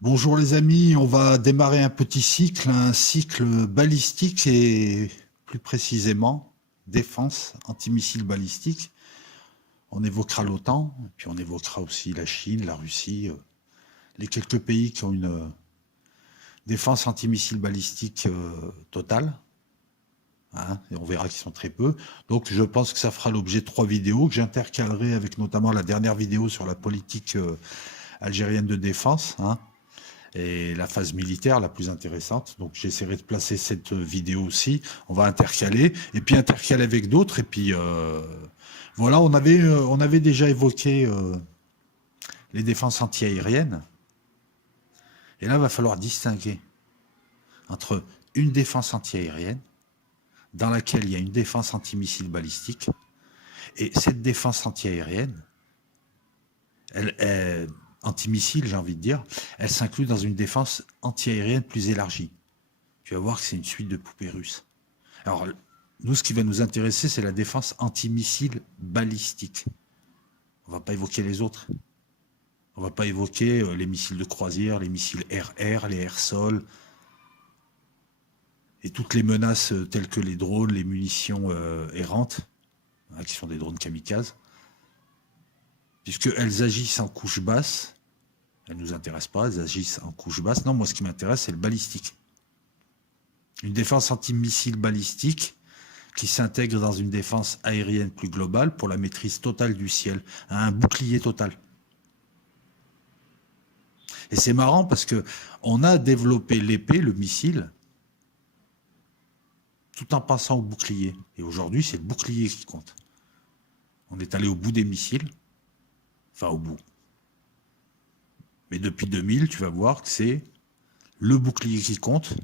Bonjour les amis, on va démarrer un cycle balistique et plus précisément défense antimissile balistique. On évoquera l'OTAN, puis on évoquera aussi la Chine, la Russie, les quelques pays qui ont une défense antimissile balistique totale. Hein, et on verra qu'ils sont très peu. Donc je pense que ça fera l'objet de 3 vidéos que j'intercalerai avec notamment la dernière vidéo sur la politique algérienne de défense. Hein, et la phase militaire la plus intéressante. Donc j'essaierai de placer cette vidéo aussi. On va intercaler et puis intercaler avec d'autres. Et puis voilà, on avait déjà évoqué les défenses antiaériennes. Et là, il va falloir distinguer entre une défense antiaérienne dans laquelle il y a une défense antimissile balistique. Et cette défense antiaérienne, antimissile, j'ai envie de dire, elle s'inclut dans une défense antiaérienne plus élargie. Tu vas voir que c'est une suite de poupées russes. Alors, nous, ce qui va nous intéresser, c'est la défense antimissile balistique. On ne va pas évoquer les autres. On ne va pas évoquer les missiles de croisière, les missiles air-air, les air-sol, et toutes les menaces telles que les drones, les munitions errantes, hein, qui sont des drones kamikazes, puisqu'elles agissent en couche basse. Elles ne nous intéressent pas, elles agissent en couche basse. Non, moi, ce qui m'intéresse, c'est le balistique. Une défense antimissile balistique qui s'intègre dans une défense aérienne plus globale pour la maîtrise totale du ciel, un bouclier total. Et c'est marrant parce que on a développé l'épée, le missile, tout en passant au bouclier. Et aujourd'hui, c'est le bouclier qui compte. On est allé au bout des missiles, enfin au bout. Mais depuis 2000, tu vas voir que c'est le bouclier qui compte,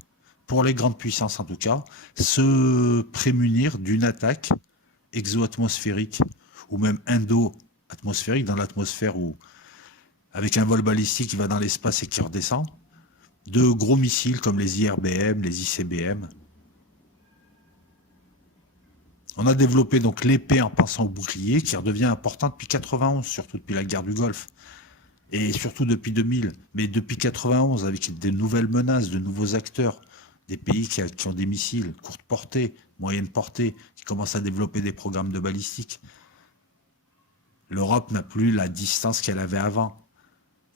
pour les grandes puissances en tout cas, se prémunir d'une attaque exo-atmosphérique ou même indo-atmosphérique, dans l'atmosphère où, avec un vol balistique qui va dans l'espace et qui redescend, de gros missiles comme les IRBM, les ICBM. On a développé donc l'épée en passant au bouclier qui redevient important depuis 91, surtout depuis la guerre du Golfe. Et surtout depuis 2000, mais depuis 91, avec des nouvelles menaces, de nouveaux acteurs, des pays qui ont des missiles courte portée, moyenne portée, qui commencent à développer des programmes de balistique. L'Europe n'a plus la distance qu'elle avait avant.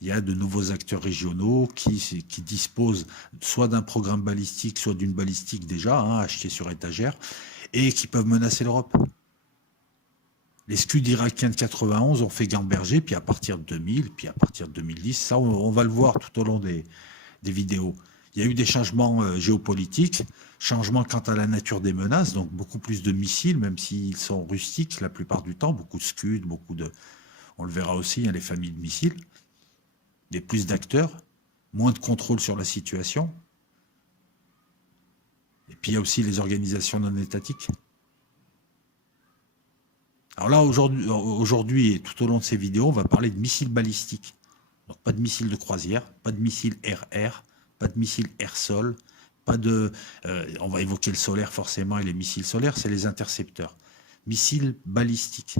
Il y a de nouveaux acteurs régionaux qui disposent soit d'un programme balistique, soit d'une balistique déjà, hein, achetée sur étagère, et qui peuvent menacer l'Europe. Les Scuds irakiens de 91 ont fait gamberger, puis à partir de 2000, puis à partir de 2010, ça on va le voir tout au long des vidéos. Il y a eu des changements géopolitiques, changements quant à la nature des menaces, donc beaucoup plus de missiles, même s'ils sont rustiques la plupart du temps, beaucoup de Scuds, on le verra aussi, hein, les familles de missiles, des plus d'acteurs, moins de contrôle sur la situation. Et puis il y a aussi les organisations non étatiques. Alors là, aujourd'hui et tout au long de ces vidéos, on va parler de missiles balistiques. Donc pas de missiles de croisière, pas de missiles air-air, pas de missiles air-sol, pas de... on va évoquer le solaire forcément, et les missiles solaires, c'est les intercepteurs. Missiles balistiques,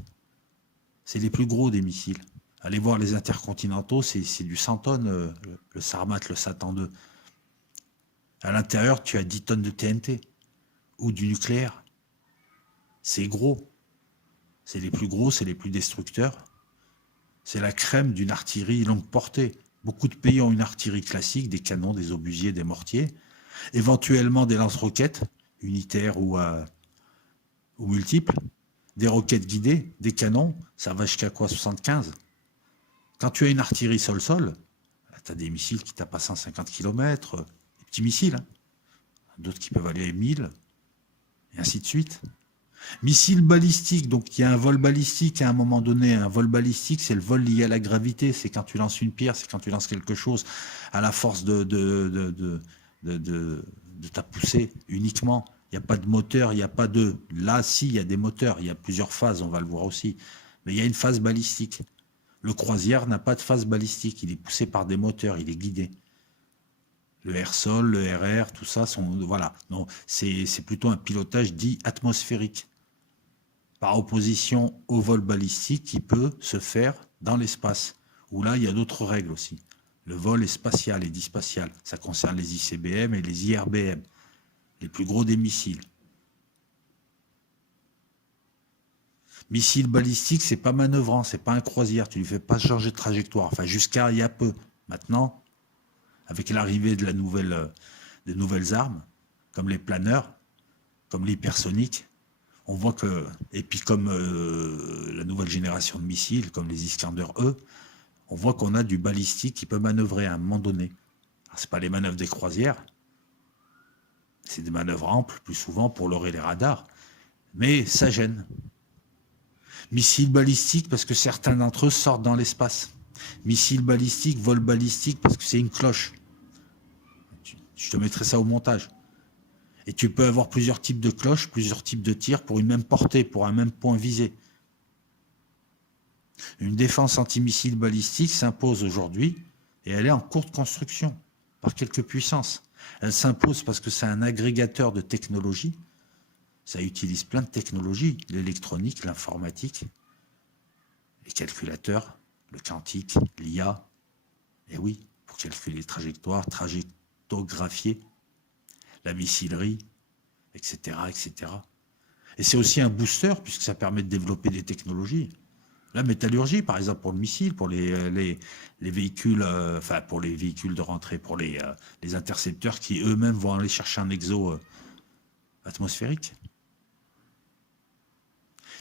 c'est les plus gros des missiles. Allez voir les intercontinentaux, c'est du 100 tonnes, le Sarmat, le Satan 2. À l'intérieur, tu as 10 tonnes de TNT ou du nucléaire. C'est gros. C'est les plus gros, c'est les plus destructeurs. C'est la crème d'une artillerie longue portée. Beaucoup de pays ont une artillerie classique, des canons, des obusiers, des mortiers, éventuellement des lance-roquettes, unitaires ou multiples, des roquettes guidées, des canons, ça va jusqu'à quoi, 75. Quand tu as une artillerie sol-sol, tu as des missiles qui tapent à 150 km, des petits missiles, hein, d'autres qui peuvent aller à 1000, et ainsi de suite. Missile balistique, donc il y a un vol balistique à un moment donné. Un vol balistique, c'est le vol lié à la gravité. C'est quand tu lances une pierre, c'est quand tu lances quelque chose à la force de ta poussée uniquement. Il n'y a pas de moteur, il n'y a pas de... Là, si, il y a des moteurs, il y a plusieurs phases, on va le voir aussi. Mais il y a une phase balistique. Le croisière n'a pas de phase balistique, il est poussé par des moteurs, il est guidé. Le air-sol, le RR, tout ça, voilà. C'est plutôt un pilotage dit atmosphérique, par opposition au vol balistique qui peut se faire dans l'espace, où là, il y a d'autres règles aussi. Le vol est spatial et dispatial. Ça concerne les ICBM et les IRBM, les plus gros des missiles. Missile balistique, c'est pas manœuvrant, c'est pas un croisière. Tu lui fais pas changer de trajectoire. Enfin, jusqu'à il y a peu. Maintenant, avec l'arrivée de des nouvelles armes, comme les planeurs, comme l'hypersonique, on voit que, et puis comme la nouvelle génération de missiles, comme les Iskander-E, on voit qu'on a du balistique qui peut manœuvrer à un moment donné. Ce pas les manœuvres des croisières, c'est des manœuvres amples, plus souvent pour leurrer les radars, mais ça gêne. Missiles balistiques, parce que certains d'entre eux sortent dans l'espace. Missiles balistiques, vol balistique, parce que c'est une cloche. Je te mettrai ça au montage. Et tu peux avoir plusieurs types de cloches, plusieurs types de tirs pour une même portée, pour un même point visé. Une défense antimissile balistique s'impose aujourd'hui et elle est en cours de construction par quelques puissances. Elle s'impose parce que c'est un agrégateur de technologies. Ça utilise plein de technologies, l'électronique, l'informatique, les calculateurs, le quantique, l'IA. Et oui, pour calculer les trajectoires, trajectographier, la missilerie, etc., etc. Et c'est aussi un booster puisque ça permet de développer des technologies. La métallurgie, par exemple, pour le missile, pour les véhicules, enfin pour les véhicules de rentrée, pour les intercepteurs qui eux-mêmes vont aller chercher un exo atmosphérique.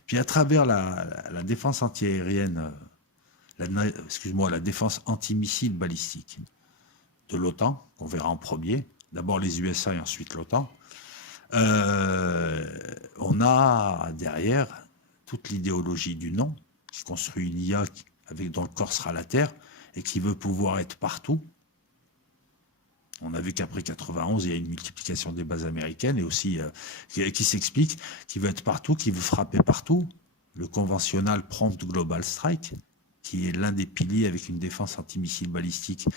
Puis à travers la défense antiaérienne, la défense antimissile balistique de l'OTAN, qu'on verra en premier, d'abord les USA et ensuite l'OTAN, on a derrière toute l'idéologie du non, qui construit une IA dont le corps sera la Terre et qui veut pouvoir être partout. On a vu qu'après 91, il y a une multiplication des bases américaines et aussi qui s'explique, qui veut être partout, qui veut frapper partout. Le conventionnel Prompt Global Strike, qui est l'un des piliers avec une défense antimissile balistique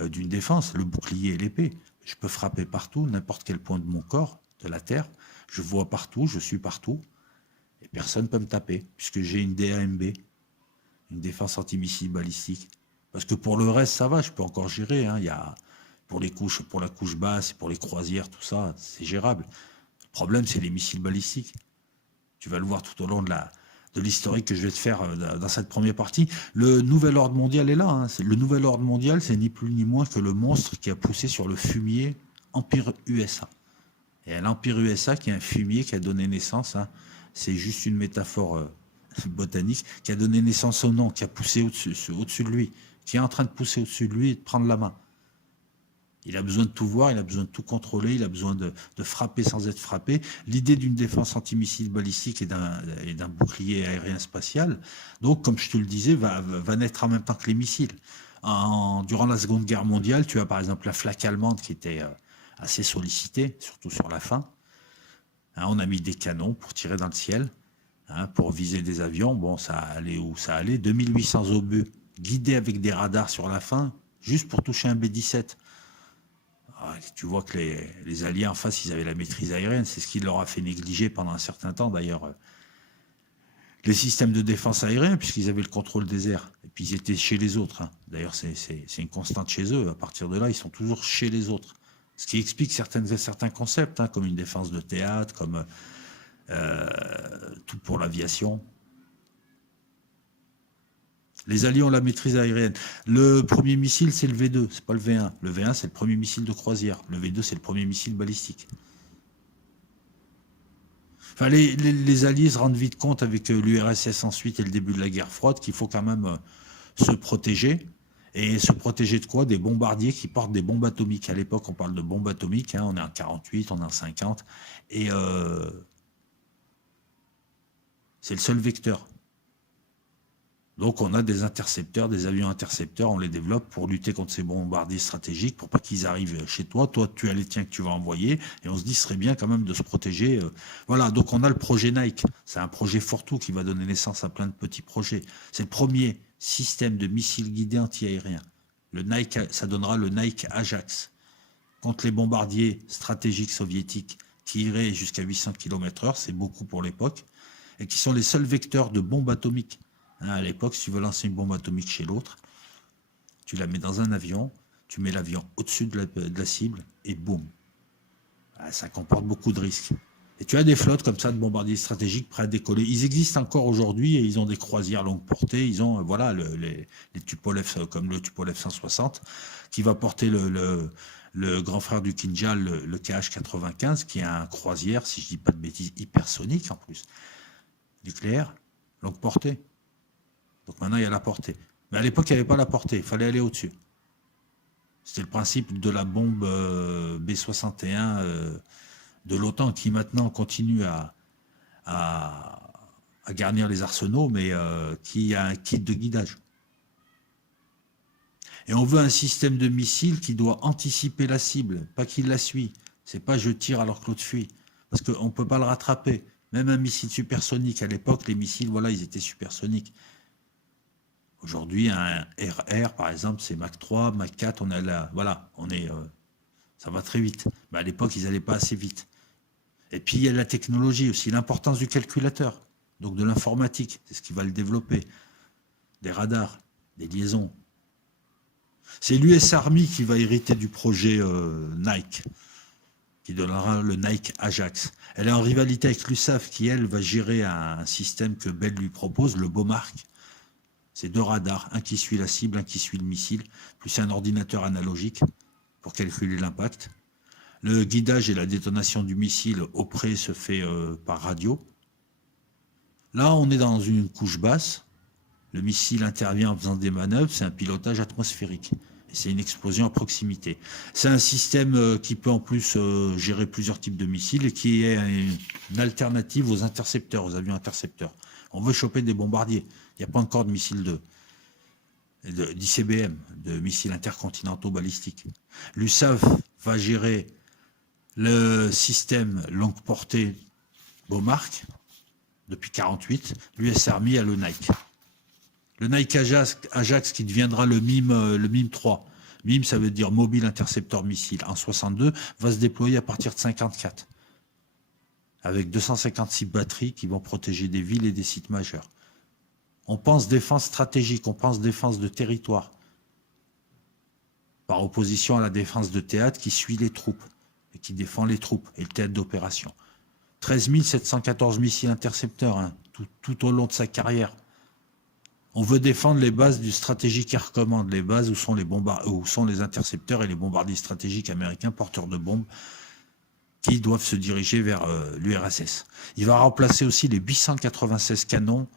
d'une défense, le bouclier et l'épée. Je peux frapper partout, n'importe quel point de mon corps, de la Terre. Je vois partout, je suis partout. Et personne ne peut me taper, puisque j'ai une DAMB, une défense antimissile balistique. Parce que pour le reste, ça va, je peux encore gérer. Hein. Il y a, pour la couche basse, pour les croisières, tout ça, c'est gérable. Le problème, c'est les missiles balistiques. Tu vas le voir tout au long de l'historique que je vais te faire dans cette première partie. Le nouvel ordre mondial est là. Hein. Le nouvel ordre mondial, c'est ni plus ni moins que le monstre qui a poussé sur le fumier Empire USA. Et l'Empire USA, qui est un fumier qui a donné naissance, hein, c'est juste une métaphore botanique, qui a donné naissance au nom, qui a poussé au-dessus de lui, qui est en train de pousser au-dessus de lui et de prendre la main. Il a besoin de tout voir, il a besoin de tout contrôler, il a besoin de frapper sans être frappé. L'idée d'une défense antimissile balistique et d'un bouclier aérien spatial, donc, comme je te le disais, va naître en même temps que les missiles. Durant la Seconde Guerre mondiale, tu as par exemple la flaque allemande qui était assez sollicitée, surtout sur la fin. Hein, on a mis des canons pour tirer dans le ciel, hein, pour viser des avions. Bon, ça allait où ça allait. 2800 obus guidés avec des radars sur la fin, juste pour toucher un B-17. Tu vois que les Alliés en face, ils avaient la maîtrise aérienne. C'est ce qui leur a fait négliger pendant un certain temps, d'ailleurs, les systèmes de défense aérienne, puisqu'ils avaient le contrôle des airs. Et puis, ils étaient chez les autres. Hein. D'ailleurs, c'est une constante chez eux. À partir de là, ils sont toujours chez les autres. Ce qui explique certains concepts, hein, comme une défense de théâtre, comme tout pour l'aviation. Les Alliés ont la maîtrise aérienne. Le premier missile, c'est le V2, c'est pas le V1. Le V1, c'est le premier missile de croisière. Le V2, c'est le premier missile balistique. Enfin, les Alliés se rendent vite compte avec l'URSS ensuite et le début de la guerre froide qu'il faut quand même se protéger. Et se protéger de quoi? Des bombardiers qui portent des bombes atomiques. À l'époque, on parle de bombes atomiques. Hein, on est en 48, on est en 50. Et c'est le seul vecteur. Donc on a des intercepteurs, des avions intercepteurs, on les développe pour lutter contre ces bombardiers stratégiques, pour pas qu'ils arrivent chez toi. Toi, tu as les tiens que tu vas envoyer, et on se dit ce serait bien quand même de se protéger. Voilà, donc on a le projet Nike. C'est un projet Fortou qui va donner naissance à plein de petits projets. C'est le premier système de missiles guidés anti-aériens. Le Nike, ça donnera le Nike Ajax. Contre les bombardiers stratégiques soviétiques qui iraient jusqu'à 800 km/h, c'est beaucoup pour l'époque, et qui sont les seuls vecteurs de bombes atomiques. Hein, à l'époque, si tu veux lancer une bombe atomique chez l'autre, tu la mets dans un avion, tu mets l'avion au-dessus de la cible, et boum. Ça comporte beaucoup de risques. Et tu as des flottes comme ça de bombardiers stratégiques prêts à décoller. Ils existent encore aujourd'hui et ils ont des croisières longue portée. Ils ont voilà les Tupolev comme le Tupolev 160 qui va porter le grand frère du Kinjal, le KH-95, qui est un croisière, si je dis pas de bêtises, hypersonique en plus, nucléaire, longue portée. Donc maintenant il y a la portée. Mais à l'époque il n'y avait pas la portée, il fallait aller au-dessus. C'était le principe de la bombe B-61 de l'OTAN qui maintenant continue à garnir les arsenaux, mais qui a un kit de guidage. Et on veut un système de missiles qui doit anticiper la cible, pas qu'il la suit. C'est pas je tire alors que l'autre fuit. Parce qu'on ne peut pas le rattraper. Même un missile supersonique, à l'époque, les missiles, voilà, ils étaient supersoniques. Aujourd'hui, un RR, par exemple, c'est Mach 3, Mach 4, on a là, voilà, ça va très vite. Mais à l'époque, ils n'allaient pas assez vite. Et puis, il y a la technologie aussi, l'importance du calculateur, donc de l'informatique, c'est ce qui va le développer. Des radars, des liaisons. C'est l'US Army qui va hériter du projet Nike, qui donnera le Nike Ajax. Elle est en rivalité avec l'USAF, qui, elle, va gérer un système que Bell lui propose, le Beaumark. C'est 2 radars, un qui suit la cible, un qui suit le missile, plus un ordinateur analogique pour calculer l'impact. Le guidage et la détonation du missile au près se fait par radio. Là, on est dans une couche basse. Le missile intervient en faisant des manœuvres. C'est un pilotage atmosphérique. Et c'est une explosion à proximité. C'est un système qui peut en plus gérer plusieurs types de missiles et qui est une alternative aux intercepteurs, aux avions intercepteurs. On veut choper des bombardiers. Il n'y a pas encore de missiles d'ICBM, de missiles intercontinentaux balistiques. L'USAF va gérer le système longue portée Beaumark depuis 1948. L'US Army a le Nike. Le Nike Ajax qui deviendra le MIM 3. MIM, ça veut dire Mobile Interceptor Missile en 62, va se déployer à partir de 54. Avec 256 batteries qui vont protéger des villes et des sites majeurs. On pense défense stratégique, on pense défense de territoire. Par opposition à la défense de théâtre qui suit les troupes et qui défend les troupes et le théâtre d'opération. 13 714 missiles intercepteurs hein, tout au long de sa carrière. On veut défendre les bases du stratégique Air Command, les bases où sont les intercepteurs et les bombardiers stratégiques américains porteurs de bombes qui doivent se diriger vers l'URSS. Il va remplacer aussi les 896 canons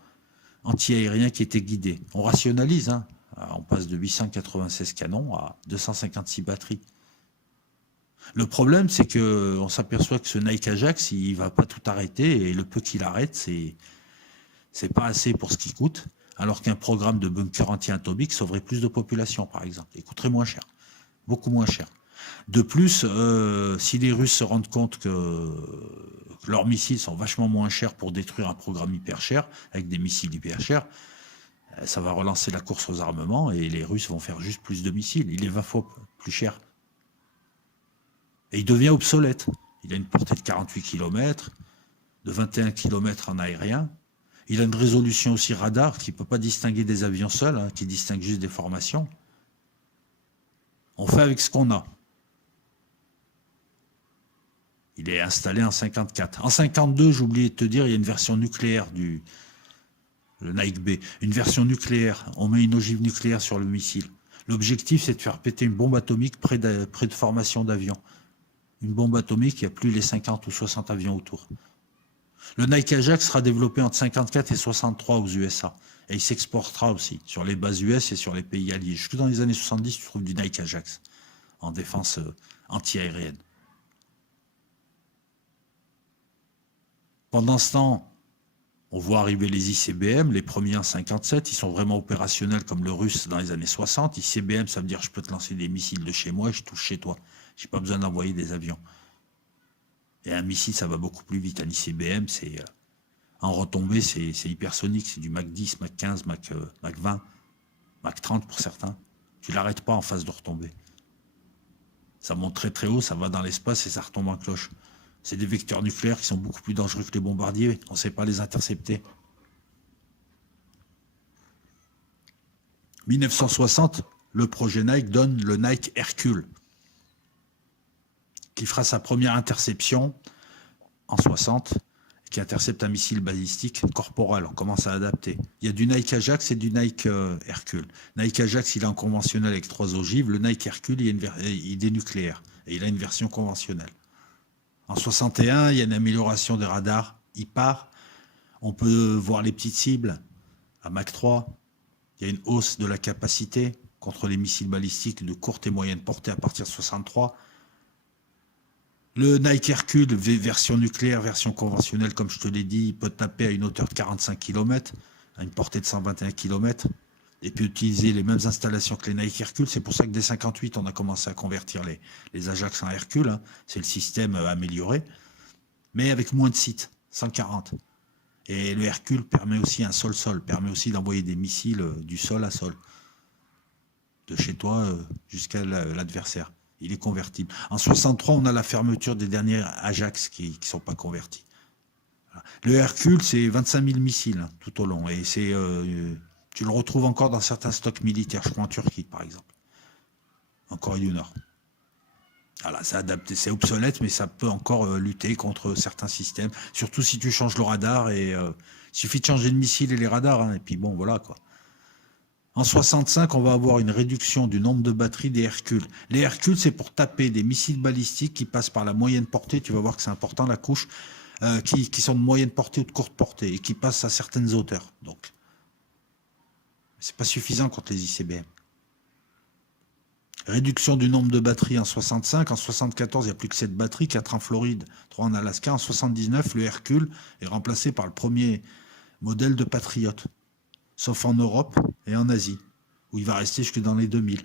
anti-aériens qui étaient guidés. On rationalise, hein. On passe de 896 canons à 256 batteries. Le problème, c'est qu'on s'aperçoit que ce Nike Ajax, il ne va pas tout arrêter, et le peu qu'il arrête, c'est pas assez pour ce qu'il coûte, alors qu'un programme de bunker anti-atomique sauverait plus de population, par exemple. Il coûterait moins cher, beaucoup moins cher. De plus, si les Russes se rendent compte que leurs missiles sont vachement moins chers pour détruire un programme hyper cher, avec des missiles hyper chers, ça va relancer la course aux armements et les Russes vont faire juste plus de missiles. Il est 20 fois plus cher. Et il devient obsolète. Il a une portée de 48 km, de 21 km en aérien. Il a une résolution aussi radar qui ne peut pas distinguer des avions seuls, hein, qui distingue juste des formations. On fait avec ce qu'on a. Il est installé en 54. En 52, j'ai oublié de te dire, il y a une version nucléaire le Nike B. Une version nucléaire. On met une ogive nucléaire sur le missile. L'objectif, c'est de faire péter une bombe atomique près de formations d'avions. Une bombe atomique, il n'y a plus les 50 ou 60 avions autour. Le Nike Ajax sera développé entre 54 et 63 aux USA. Et il s'exportera aussi sur les bases US et sur les pays alliés. Jusque dans les années 70, tu trouves du Nike Ajax en défense anti-aérienne. Pendant ce temps, on voit arriver les ICBM, les premiers en 57, ils sont vraiment opérationnels comme le russe dans les années 60. ICBM, ça veut dire je peux te lancer des missiles de chez moi et je touche chez toi. Je n'ai pas besoin d'envoyer des avions. Et un missile, ça va beaucoup plus vite. Un ICBM, en retombée, c'est hypersonique. C'est du Mach 10, Mach 15, Mach 20, Mach 30 pour certains. Tu ne l'arrêtes pas en phase de retombée. Ça monte très très haut, ça va dans l'espace et ça retombe en cloche. C'est des vecteurs nucléaires qui sont beaucoup plus dangereux que les bombardiers. On ne sait pas les intercepter. 1960, le projet Nike donne le Nike Hercule, qui fera sa première interception en 60, qui intercepte un missile balistique corporel. On commence à adapter. Il y a du Nike Ajax et du Nike Hercule. Nike Ajax, il est en conventionnel avec 3 ogives. Le Nike Hercule, il est nucléaire. Et il a une version conventionnelle. En 61, il y a une amélioration des radars. Il part. On peut voir les petites cibles à Mach 3. Il y a une hausse de la capacité contre les missiles balistiques de courte et moyenne portée à partir de 63. Le Nike Hercule, version nucléaire, version conventionnelle, comme je te l'ai dit, il peut taper à une hauteur de 45 km, à une portée de 121 km, et peut utiliser les mêmes installations que les Nike Hercule. C'est pour ça que dès 58, on a commencé à convertir les Ajax en Hercule. Hein. C'est le système amélioré, mais avec moins de sites, 140. Et le Hercule permet aussi un sol-sol, permet aussi d'envoyer des missiles du sol à sol, de chez toi jusqu'à l'adversaire. Il est convertible. En 63, on a la fermeture des derniers Ajax qui ne sont pas convertis. Voilà. Le Hercule, c'est 25 000 missiles hein, tout au long. Et tu le retrouves encore dans certains stocks militaires, je crois en Turquie, par exemple. En Corée du Nord. Voilà, c'est adapté, c'est obsolète, mais ça peut encore lutter contre certains systèmes. Surtout si tu changes le radar. Il suffit de changer le missile et les radars. Hein, et puis bon, voilà quoi. En 65, on va avoir une réduction du nombre de batteries des Hercules. Les Hercules, c'est pour taper des missiles balistiques qui passent par la moyenne portée. Tu vas voir que c'est important, la couche, qui sont de moyenne portée ou de courte portée et qui passent à certaines hauteurs. Donc, c'est pas suffisant contre les ICBM. Réduction du nombre de batteries en 65. En 74, il n'y a plus que 7 batteries, 4 en Floride, 3 en Alaska. En 79, le Hercule est remplacé par le premier modèle de Patriot, sauf en Europe et en Asie, où il va rester jusque dans les 2000,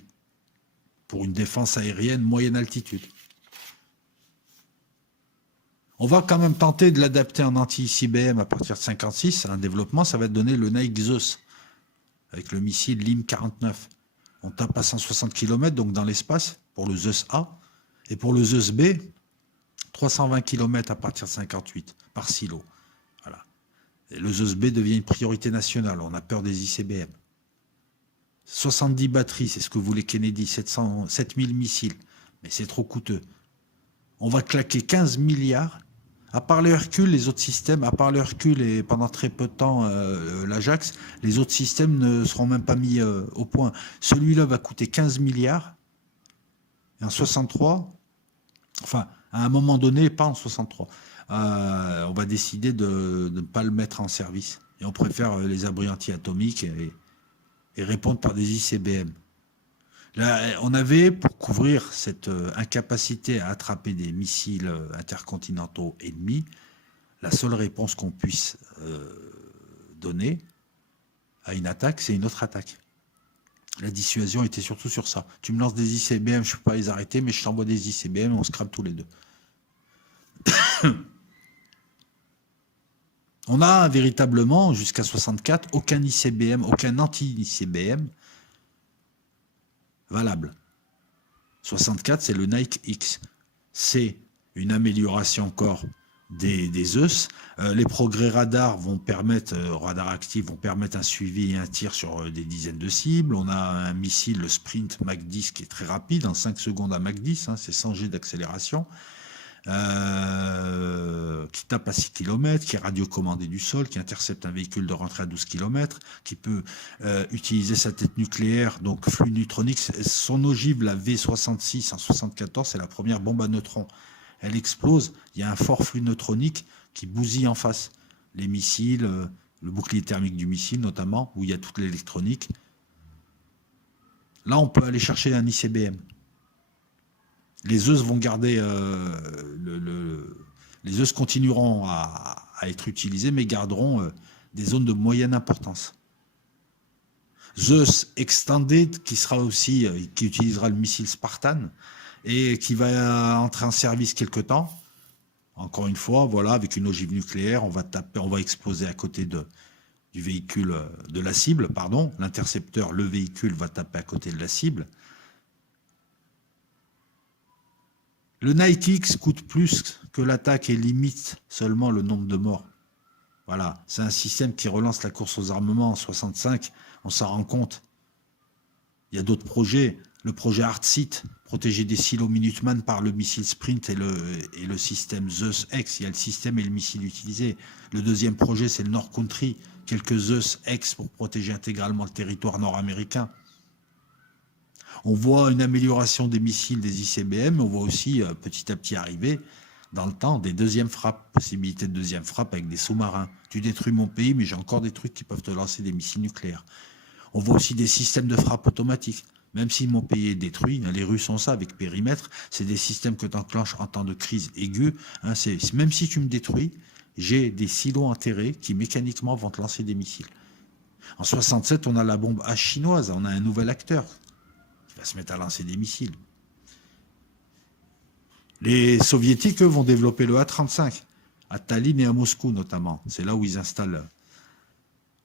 pour une défense aérienne moyenne altitude. On va quand même tenter de l'adapter en anti-ICBM à partir de 56. Un développement, ça va donner le Nike Zeus, avec le missile LIM-49. On tape à 160 km, donc dans l'espace, pour le Zeus A. Et pour le Zeus B, 320 km à partir de 58, par silo. Voilà. Et le Zeus B devient une priorité nationale. On a peur des ICBM. 70 batteries, c'est ce que voulait Kennedy, 7000 missiles. Mais c'est trop coûteux. On va claquer 15 milliards. À part le Hercule, les autres systèmes, à part le Hercule et pendant très peu de temps l'Ajax, les autres systèmes ne seront même pas mis au point. Celui-là va coûter 15 milliards. Et en 63, enfin, à un moment donné, pas en 63, on va décider de ne pas le mettre en service. Et on préfère les abris anti-atomiques et répondre par des ICBM. Là, on avait, pour couvrir cette incapacité à attraper des missiles intercontinentaux ennemis, la seule réponse qu'on puisse donner à une attaque, c'est une autre attaque. La dissuasion était surtout sur ça. Tu me lances des ICBM, je ne peux pas les arrêter, mais je t'envoie des ICBM et on se crame tous les deux. On a véritablement, jusqu'à 64, aucun ICBM, aucun anti-ICBM valable. 64, c'est le Nike X. C'est une amélioration encore des Zeus. Les progrès radars vont permettre, radars actifs vont permettre un suivi et un tir sur des dizaines de cibles. On a un missile, le Sprint Mach 10, qui est très rapide, en 5 secondes à Mach 10, hein, c'est 100 G d'accélération. Qui tape à 6 km, qui est radiocommandé du sol, qui intercepte un véhicule de rentrée à 12 km, qui peut utiliser sa tête nucléaire, donc flux neutronique. Son ogive, la V66 en 74, c'est la première bombe à neutrons. Elle explose, il y a un fort flux neutronique qui bousille en face. Les missiles, le bouclier thermique du missile notamment, où il y a toute l'électronique. Là, on peut aller chercher un ICBM. Les Zeus vont garder, les Zeus continueront à être utilisés, mais garderont des zones de moyenne importance. Zeus Extended, qui sera aussi, qui utilisera le missile Spartan et qui va entrer en service quelque temps. Encore une fois, voilà, avec une ogive nucléaire, on va exploser à côté du véhicule, de la cible, pardon. L'intercepteur, le véhicule va taper à côté de la cible. Le Nike X coûte plus que l'attaque et limite seulement le nombre de morts. Voilà, c'est un système qui relance la course aux armements en 65, on s'en rend compte. Il y a d'autres projets. Le projet Hardseat, protéger des silos Minuteman par le missile Sprint et le système Zeus-X. Il y a le système et le missile utilisé. Le deuxième projet, c'est le Nord Country, quelques Zeus-X pour protéger intégralement le territoire nord-américain. On voit une amélioration des missiles des ICBM, on voit aussi petit à petit arriver dans le temps des deuxièmes frappes, possibilité de deuxième frappe avec des sous-marins. Tu détruis mon pays, mais j'ai encore des trucs qui peuvent te lancer des missiles nucléaires. On voit aussi des systèmes de frappe automatiques. Même si mon pays est détruit, les Russes ont ça avec périmètre, c'est des systèmes que tu enclenches en temps de crise aiguë. Même si tu me détruis, j'ai des silos enterrés qui mécaniquement vont te lancer des missiles. En 67, on a la bombe H chinoise, on a un nouvel acteur qui va se mettre à lancer des missiles. Les soviétiques, eux, vont développer le A-35, à Tallinn et à Moscou notamment. C'est là où ils installent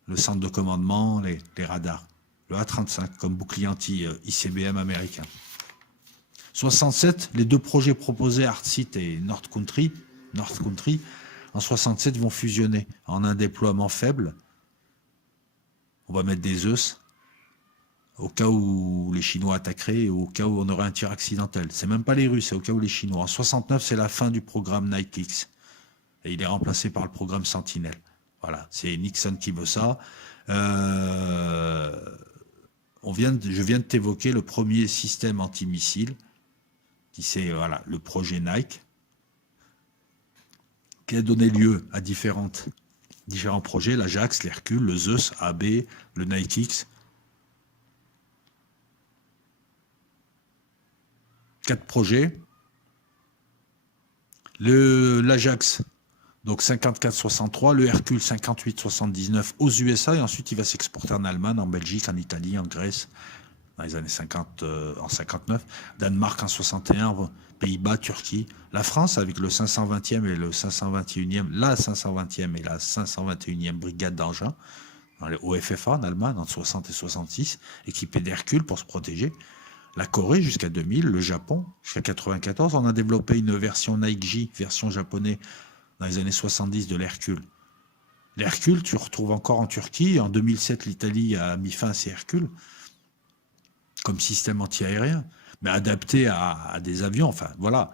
le centre de commandement, les radars. Le A-35 comme bouclier anti-ICBM américain. 67, les deux projets proposés, Hardseat et Nord Country, en 67 vont fusionner en un déploiement faible. On va mettre des Zeus au cas où les Chinois attaqueraient et au cas où on aurait un tir accidentel. C'est même pas les Russes, c'est au cas où les Chinois. En 69, c'est la fin du programme Nike-X. Et il est remplacé par le programme Sentinel. Voilà, c'est Nixon qui veut ça. Je viens de t'évoquer le premier système antimissile, qui c'est le projet Nike, qui a donné lieu à différents projets, l'Ajax, l'Hercule, le Zeus, AB, le Nike-X. 4 projets. L'Ajax, donc 54-63, le Hercule 58-79 aux USA, et ensuite il va s'exporter en Allemagne, en Belgique, en Italie, en Grèce, dans les années 50, en 59, Danemark en 61, Pays-Bas, Turquie, la France avec le 520e et le 521e, la 520e et la 521e brigade d'engins, au FFA en Allemagne, entre 60 et 66, équipés d'Hercule pour se protéger. La Corée jusqu'à 2000, le Japon jusqu'à 94, on a développé une version Nike J, version japonaise, dans les années 70 de l'Hercule. L'Hercule, tu retrouves encore en Turquie. En 2007, l'Italie a mis fin à ces Hercules comme système anti-aérien, mais adapté à des avions. Enfin, voilà.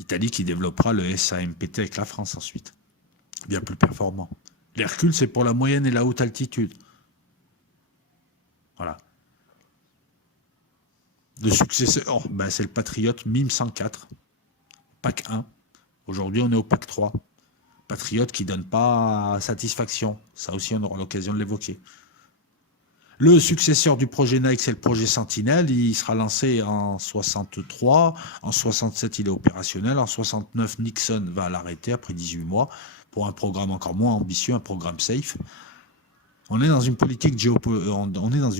Italie qui développera le SAMPT avec la France ensuite. Bien plus performant. L'Hercule, c'est pour la moyenne et la haute altitude. Voilà. Le successeur, c'est le Patriot MIM 104, PAC 1. Aujourd'hui, on est au PAC 3. Patriote qui ne donne pas satisfaction. Ça aussi, on aura l'occasion de l'évoquer. Le successeur du projet Nike, c'est le projet Sentinelle. Il sera lancé en 63. En 67, il est opérationnel. En 69, Nixon va l'arrêter après 18 mois pour un programme encore moins ambitieux, un programme safe. On est dans une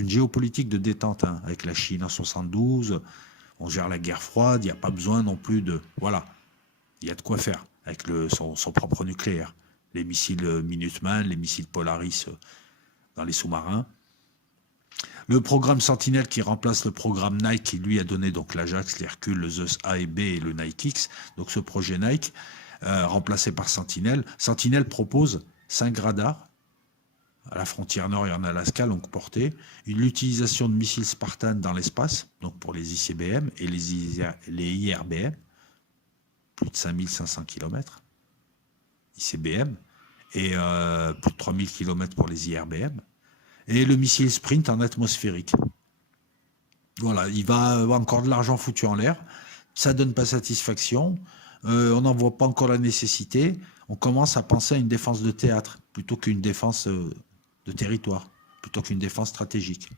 géopolitique de détente avec la Chine en 72. On gère la guerre froide. Il n'y a pas besoin non plus de... Voilà. Il y a de quoi faire avec son propre nucléaire. Les missiles Minuteman, les missiles Polaris dans les sous-marins. Le programme Sentinelle qui remplace le programme Nike qui lui a donné donc l'Ajax, l'Hercule, le Zeus A et B et le Nike-X. Donc ce projet Nike, remplacé par Sentinelle. Sentinelle propose 5 radars à la frontière nord et en Alaska, longue portée. L'utilisation de missiles Spartan dans l'espace, donc pour les ICBM et les IRBM. Plus de 5500 km ICBM et plus de 3000 km pour les IRBM. Et le missile Sprint en atmosphérique. Voilà, il va avoir encore de l'argent foutu en l'air. Ça ne donne pas satisfaction. On n'en voit pas encore la nécessité. On commence à penser à une défense de théâtre plutôt qu'une défense de territoire, plutôt qu'une défense stratégique.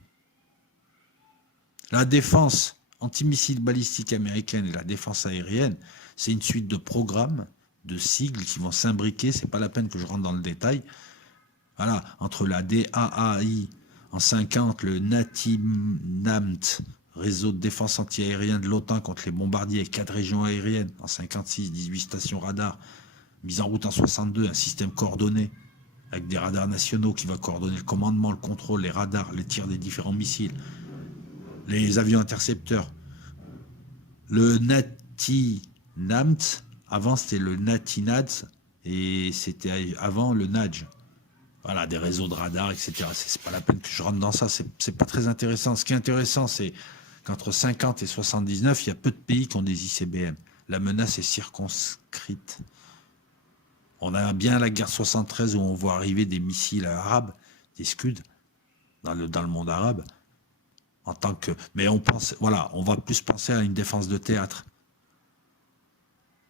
La défense antimissile balistique américaine et la défense aérienne, c'est une suite de programmes, de sigles qui vont s'imbriquer. C'est pas la peine que je rentre dans le détail. Voilà, entre la DAAI en 50, le NATINAMT, réseau de défense anti-aérien de l'OTAN contre les bombardiers et 4 régions aériennes en 56, 18 stations radars, mise en route en 62, un système coordonné avec des radars nationaux qui va coordonner le commandement, le contrôle, les radars, les tirs des différents missiles, les avions intercepteurs. Le NATINAMT, avant c'était le NATINADS et c'était avant le NADJ. voilà, des réseaux de radars, etc. C'est pas la peine que je rentre dans ça, c'est pas très intéressant. Ce qui est intéressant, c'est qu'entre 50 et 79, il y a peu de pays qui ont des ICBM. La menace est circonscrite. On a bien la guerre 73 où on voit arriver des missiles arabes, des Scud, dans le monde arabe, en tant que. Mais on pense, voilà, on va plus penser à une défense de théâtre.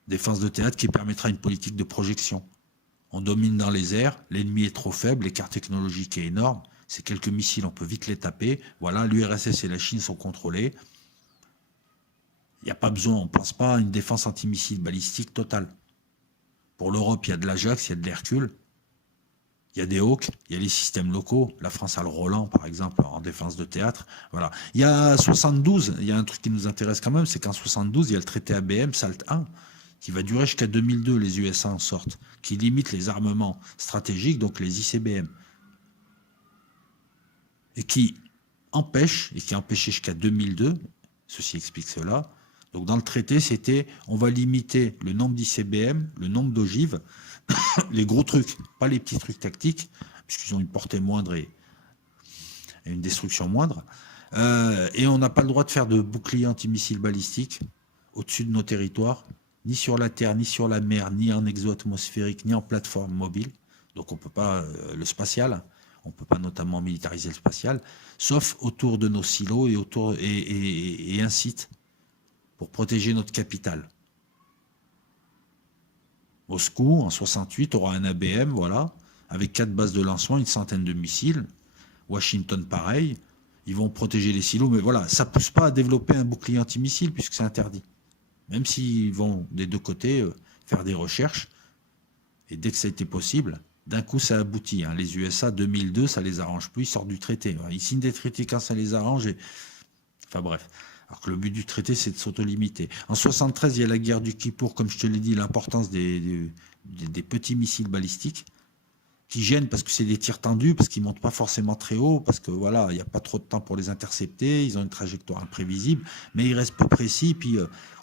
Défense de théâtre qui permettra une politique de projection. On domine dans les airs, l'ennemi est trop faible, l'écart technologique est énorme, c'est quelques missiles, on peut vite les taper. Voilà, l'URSS et la Chine sont contrôlés. Il n'y a pas besoin, on ne pense pas à une défense antimissile balistique totale. Pour l'Europe, il y a de l'Ajax, il y a de l'Hercule, il y a des Hawks, il y a les systèmes locaux. La France a le Roland, par exemple, en défense de théâtre. Voilà. Il y a 72, il y a un truc qui nous intéresse quand même, c'est qu'en 72, il y a le traité ABM, SALT 1, qui va durer jusqu'à 2002, les USA en sortent, qui limite les armements stratégiques, donc les ICBM, et qui empêche, et qui a empêché jusqu'à 2002, ceci explique cela. Donc dans le traité, c'était, on va limiter le nombre d'ICBM, le nombre d'ogives, les gros trucs, pas les petits trucs tactiques, puisqu'ils ont une portée moindre et une destruction moindre. Et on n'a pas le droit de faire de bouclier antimissile balistique au-dessus de nos territoires, ni sur la terre, ni sur la mer, ni en exo-atmosphérique, ni en plateforme mobile. Donc on ne peut pas, le spatial, on ne peut pas notamment militariser le spatial, sauf autour de nos silos et, et un site pour protéger notre capitale. Moscou, en 68, aura un ABM, voilà, avec 4 bases de lancement, une centaine de missiles. Washington, pareil. Ils vont protéger les silos, mais voilà, ça ne pousse pas à développer un bouclier antimissile puisque c'est interdit. Même s'ils vont des deux côtés faire des recherches, et dès que ça a été possible, d'un coup ça aboutit. Hein. Les USA, 2002, ça les arrange plus, ils sortent du traité. Ils signent des traités quand ça les arrange. Enfin bref. Alors que le but du traité, c'est de s'auto-limiter. En 73, il y a la guerre du Kippour, comme je te l'ai dit, l'importance des petits missiles balistiques qui gênent parce que c'est des tirs tendus, parce qu'ils ne montent pas forcément très haut, parce que voilà, il n'y a pas trop de temps pour les intercepter, ils ont une trajectoire imprévisible, mais ils restent peu précis, puis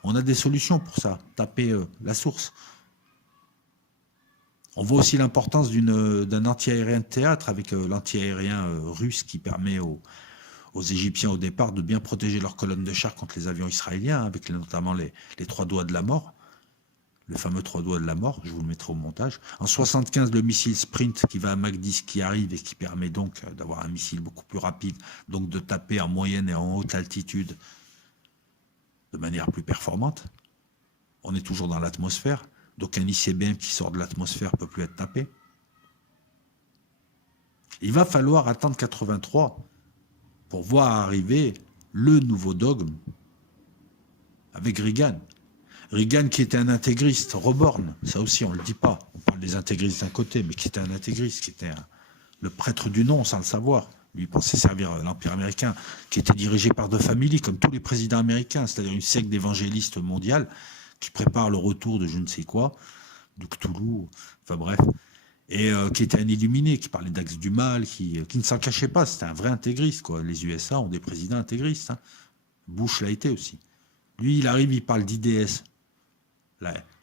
on a des solutions pour ça, taper la source. On voit aussi l'importance d'un anti-aérien de théâtre avec l'anti-aérien russe qui permet aux Égyptiens au départ de bien protéger leurs colonnes de chars contre les avions israéliens, avec notamment les 3 doigts de la mort, le fameux 3 doigts de la mort, je vous le mettrai au montage. En 75, le missile Sprint qui va à Mach 10 qui arrive et qui permet donc d'avoir un missile beaucoup plus rapide, donc de taper en moyenne et en haute altitude de manière plus performante. On est toujours dans l'atmosphère, donc un ICBM qui sort de l'atmosphère ne peut plus être tapé. Il va falloir attendre 83 pour voir arriver le nouveau dogme avec Reagan. Reagan qui était un intégriste, Roborn, ça aussi on ne le dit pas, on parle des intégristes d'un côté, mais qui était un intégriste, qui était le prêtre du nom sans le savoir. Lui pensait servir l'Empire américain, qui était dirigé par De Family, comme tous les présidents américains, c'est-à-dire une secte d'évangélistes mondiale qui prépare le retour de je ne sais quoi, de Cthulhu, enfin bref, et qui était un illuminé, qui parlait d'axe du mal, qui ne s'en cachait pas, c'était un vrai intégriste, quoi. Les USA ont des présidents intégristes, hein. Bush l'a été aussi. Lui, il arrive, il parle d'IDS,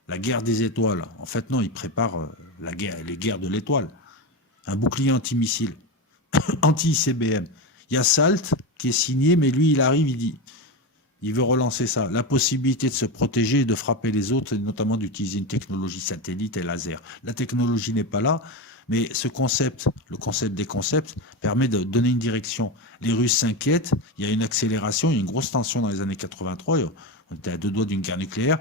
la guerre des étoiles. En fait, non, il prépare les guerres de l'étoile. Un bouclier anti-missile, anti-ICBM. Il y a SALT qui est signé, mais lui, il arrive, il dit, il veut relancer ça. La possibilité de se protéger et de frapper les autres, notamment d'utiliser une technologie satellite et laser. La technologie n'est pas là, mais ce concept, le concept des concepts, permet de donner une direction. Les Russes s'inquiètent, il y a une accélération, il y a une grosse tension dans les années 83, on était à 2 doigts d'une guerre nucléaire.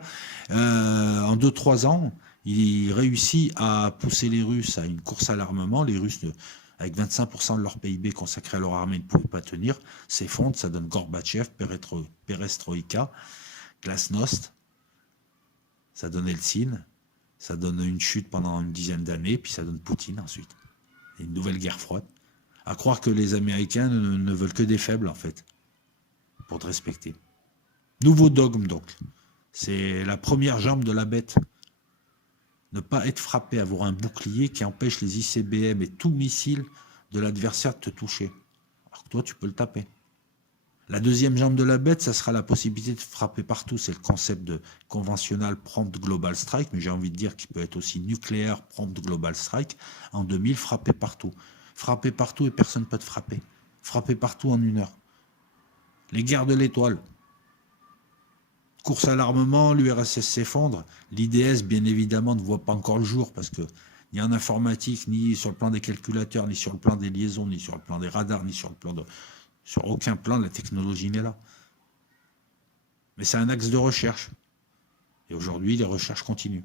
En 2-3 ans, il réussit à pousser les Russes à une course à l'armement. Les Russes, avec 25% de leur PIB consacré à leur armée, ne pouvaient pas tenir, s'effondrent, ça donne Gorbatchev, Perestroïka, Glasnost, ça donne Eltsine, ça donne une chute pendant une dizaine d'années, puis ça donne Poutine ensuite. Et une nouvelle guerre froide. À croire que les Américains ne veulent que des faibles, en fait, pour te respecter. Nouveau dogme, donc. C'est la première jambe de la bête. Ne pas être frappé, avoir un bouclier qui empêche les ICBM et tout missile de l'adversaire de te toucher. Alors que toi, tu peux le taper. La deuxième jambe de la bête, ça sera la possibilité de frapper partout. C'est le concept de conventionnel prompt global strike, mais j'ai envie de dire qu'il peut être aussi nucléaire prompt global strike. En 2000, frapper partout. Frapper partout et personne ne peut te frapper. Frapper partout en 1 heure. Les guerres de l'étoile. Course à l'armement, l'URSS s'effondre. L'IDS, bien évidemment, ne voit pas encore le jour parce que ni en informatique, ni sur le plan des calculateurs, ni sur le plan des liaisons, ni sur le plan des radars, ni sur le plan de... Sur aucun plan, la technologie n'est là. Mais c'est un axe de recherche. Et aujourd'hui, les recherches continuent.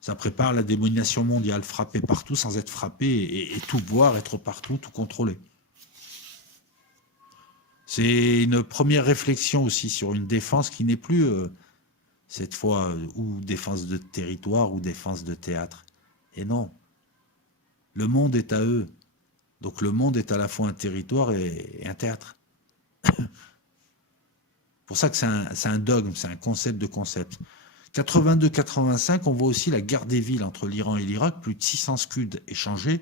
Ça prépare la domination mondiale, frapper partout sans être frappé et tout voir, être partout, tout contrôler. C'est une première réflexion aussi sur une défense qui n'est plus, cette fois, ou défense de territoire ou défense de théâtre. Et non. Le monde est à eux. Donc le monde est à la fois un territoire et un théâtre. C'est pour ça que c'est un dogme, c'est un concept de concept. 82-85, on voit aussi la guerre des villes entre l'Iran et l'Irak, plus de 600 Scuds échangés,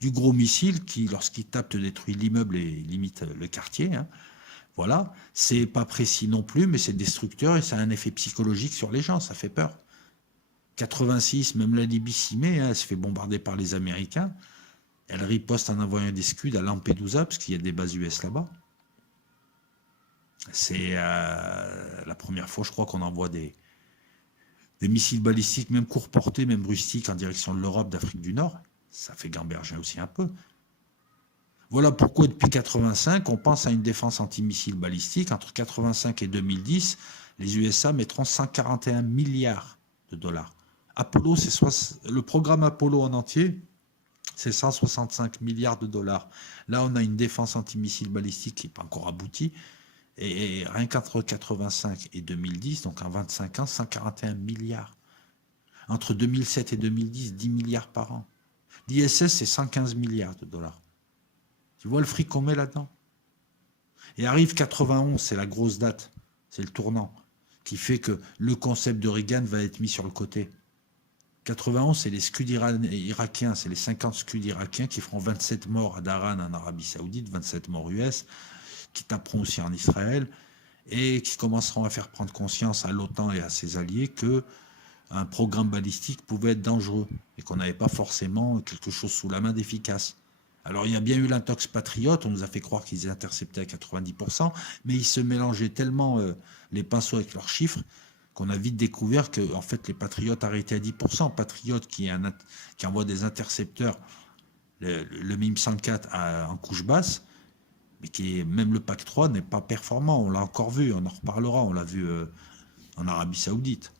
du gros missile qui, lorsqu'il tape, te détruit l'immeuble et limite le quartier. Hein. Voilà, c'est pas précis non plus, mais c'est destructeur et ça a un effet psychologique sur les gens, ça fait peur. 86, même la Libye s'y met, hein, elle se fait bombarder par les Américains. Elle riposte en envoyant des Scuds à Lampedusa, parce qu'il y a des bases US là-bas. C'est la première fois, je crois, qu'on envoie des missiles balistiques, même court portée, même rustiques, en direction de l'Europe, d'Afrique du Nord. Ça fait gamberger aussi un peu. Voilà pourquoi, depuis 85, on pense à une défense antimissile balistique. Entre 85 et 2010, les USA mettront 141 milliards de dollars. Apollo, le programme Apollo en entier, c'est 165 milliards de dollars. Là, on a une défense antimissile balistique qui n'est pas encore aboutie. Et rien qu'entre 85 et 2010, donc en 25 ans, 141 milliards. Entre 2007 et 2010, 10 milliards par an. L'ISS, c'est 115 milliards de dollars. Tu vois le fric qu'on met là-dedans? Et arrive 91, c'est la grosse date, c'est le tournant, qui fait que le concept de Reagan va être mis sur le côté. 91, c'est les Scuds irakiens, c'est les 50 Scuds irakiens qui feront 27 morts à Daran en Arabie Saoudite, 27 morts US, qui taperont aussi en Israël, et qui commenceront à faire prendre conscience à l'OTAN et à ses alliés que un programme balistique pouvait être dangereux, et qu'on n'avait pas forcément quelque chose sous la main d'efficace. Alors il y a bien eu l'intox patriote, on nous a fait croire qu'ils interceptaient à 90%, mais ils se mélangeaient tellement les pinceaux avec leurs chiffres qu'on a vite découvert que en fait, les patriotes arrêtaient à 10%. Patriote qui envoie des intercepteurs, le MIM 104 en couche basse, mais même le PAC 3 n'est pas performant. On l'a encore vu, on en reparlera, on l'a vu en Arabie Saoudite.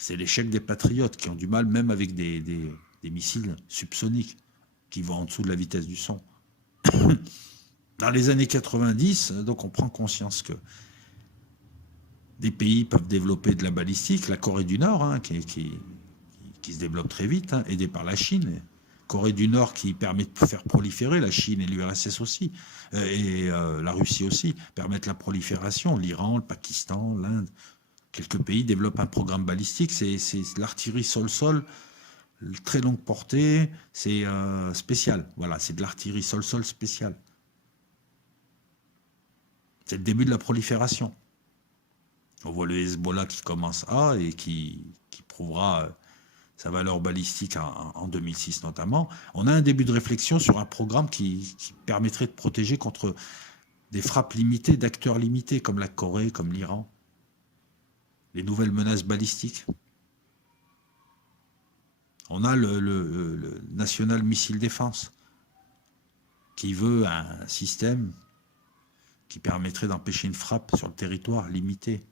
C'est l'échec des patriotes qui ont du mal, même avec des missiles subsoniques qui vont en dessous de la vitesse du son. Dans les années 90, donc on prend conscience que des pays peuvent développer de la balistique. La Corée du Nord, hein, qui se développe très vite, hein, aidée par la Chine. Corée du Nord qui permet de faire proliférer, la Chine et l'URSS aussi, et la Russie aussi, permettent la prolifération. L'Iran, le Pakistan, l'Inde, quelques pays développent un programme balistique. C'est l'artillerie sol-sol, très longue portée, c'est spécial. Voilà, c'est de l'artillerie sol-sol spéciale. C'est le début de la prolifération. On voit le Hezbollah qui commence et qui prouvera sa valeur balistique en 2006 notamment. On a un début de réflexion sur un programme qui permettrait de protéger contre des frappes limitées d'acteurs limités comme la Corée, comme l'Iran. Les nouvelles menaces balistiques. On a le National Missile Defense qui veut un système qui permettrait d'empêcher une frappe sur le territoire limité.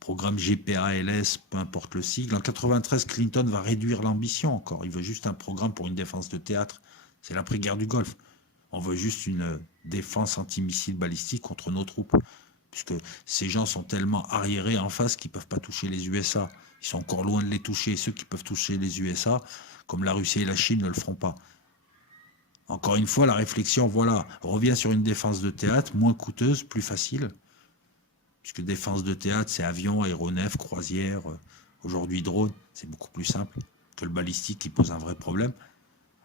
Programme GPALS, peu importe le sigle. En 93, Clinton va réduire l'ambition encore. Il veut juste un programme pour une défense de théâtre. C'est l'après-guerre du Golfe. On veut juste une défense antimissile balistique contre nos troupes. Puisque ces gens sont tellement arriérés en face qu'ils ne peuvent pas toucher les USA. Ils sont encore loin de les toucher. Ceux qui peuvent toucher les USA, comme la Russie et la Chine, ne le feront pas. Encore une fois, la réflexion, voilà, revient sur une défense de théâtre moins coûteuse, plus facile. Puisque défense de théâtre, c'est avion, aéronef, croisière, aujourd'hui drone, c'est beaucoup plus simple que le balistique qui pose un vrai problème.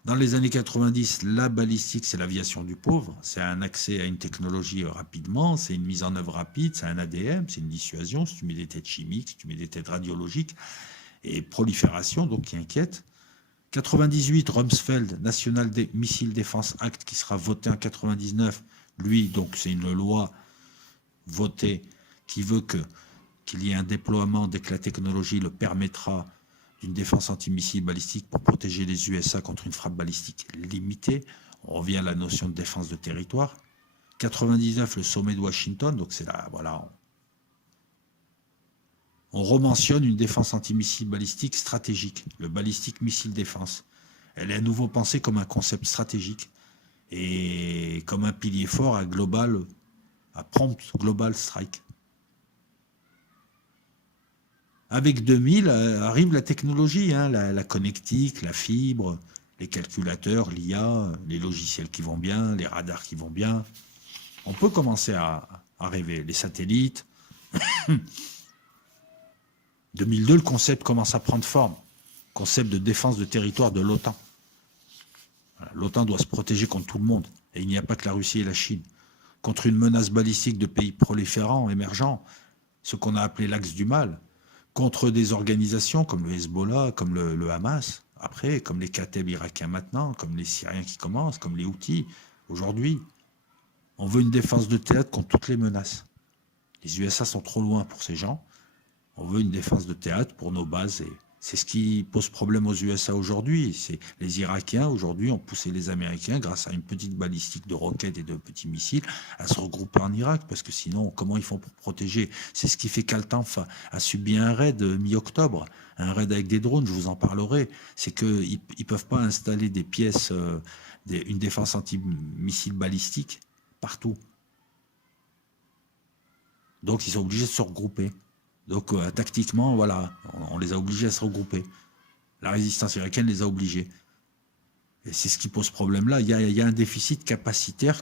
Dans les années 90, la balistique, c'est l'aviation du pauvre. C'est un accès à une technologie rapidement, c'est une mise en œuvre rapide, c'est un ADM, c'est une dissuasion. Si tu mets des têtes chimiques, si tu mets des têtes radiologiques, et prolifération, donc qui inquiète. 98, Rumsfeld, National Missile Defense Act, qui sera voté en 99. Lui, donc, c'est une loi votée qui veut qu'il y ait un déploiement dès que la technologie le permettra d'une défense antimissile balistique pour protéger les USA contre une frappe balistique limitée. On revient à la notion de défense de territoire. 99, le sommet de Washington, donc c'est là, voilà. On rementionne une défense antimissile balistique stratégique, le ballistic missile défense. Elle est à nouveau pensée comme un concept stratégique et comme un pilier fort à prompt global strike. Avec 2000 arrive la technologie, hein, la connectique, la fibre, les calculateurs, l'IA, les logiciels qui vont bien, les radars qui vont bien. On peut commencer à rêver. Les satellites. 2002, le concept commence à prendre forme. Concept de défense de territoire de l'OTAN. Voilà, l'OTAN doit se protéger contre tout le monde. Et il n'y a pas que la Russie et la Chine. Contre une menace balistique de pays proliférants, émergents, ce qu'on a appelé l'axe du mal. Contre des organisations comme le Hezbollah, comme le Hamas, après, comme les Kateb irakiens maintenant, comme les Syriens qui commencent, comme les Houthis. Aujourd'hui, on veut une défense de théâtre contre toutes les menaces. Les USA sont trop loin pour ces gens. On veut une défense de théâtre pour nos bases. Et c'est ce qui pose problème aux USA aujourd'hui. C'est les Irakiens, aujourd'hui, ont poussé les Américains, grâce à une petite balistique de roquettes et de petits missiles, à se regrouper en Irak. Parce que sinon, comment ils font pour protéger? C'est ce qui fait qu'Al-Tanf a subi un raid mi-octobre. Un raid avec des drones, je vous en parlerai. C'est qu'ils ne peuvent pas installer des pièces, une défense anti-missile balistique partout. Donc, ils sont obligés de se regrouper. Donc, tactiquement, voilà, on les a obligés à se regrouper. La résistance irakienne les a obligés. Et c'est ce qui pose problème là. Il y a un déficit capacitaire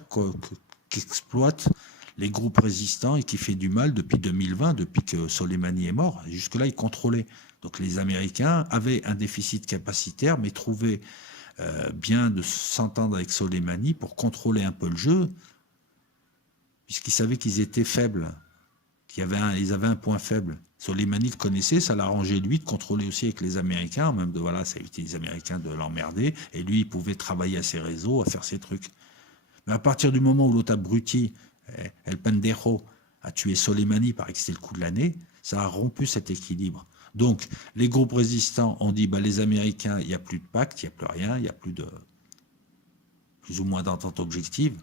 qu'exploitent les groupes résistants et qui fait du mal depuis 2020, depuis que Soleimani est mort. Jusque-là, ils contrôlaient. Donc, les Américains avaient un déficit capacitaire, mais trouvaient bien de s'entendre avec Soleimani pour contrôler un peu le jeu, puisqu'ils savaient qu'ils étaient faibles. Ils avaient un point faible. Soleimani le connaissait, ça l'arrangeait lui de contrôler aussi avec les Américains, même de voilà, ça évitait les Américains de l'emmerder, et lui il pouvait travailler à ses réseaux, à faire ses trucs. Mais à partir du moment où l'autre abruti, El Pendejo, a tué Soleimani, paraît que c'était le coup de l'année, ça a rompu cet équilibre. Donc les groupes résistants ont dit, les Américains, il n'y a plus de pacte, il n'y a plus rien, il n'y a plus ou moins d'entente objective.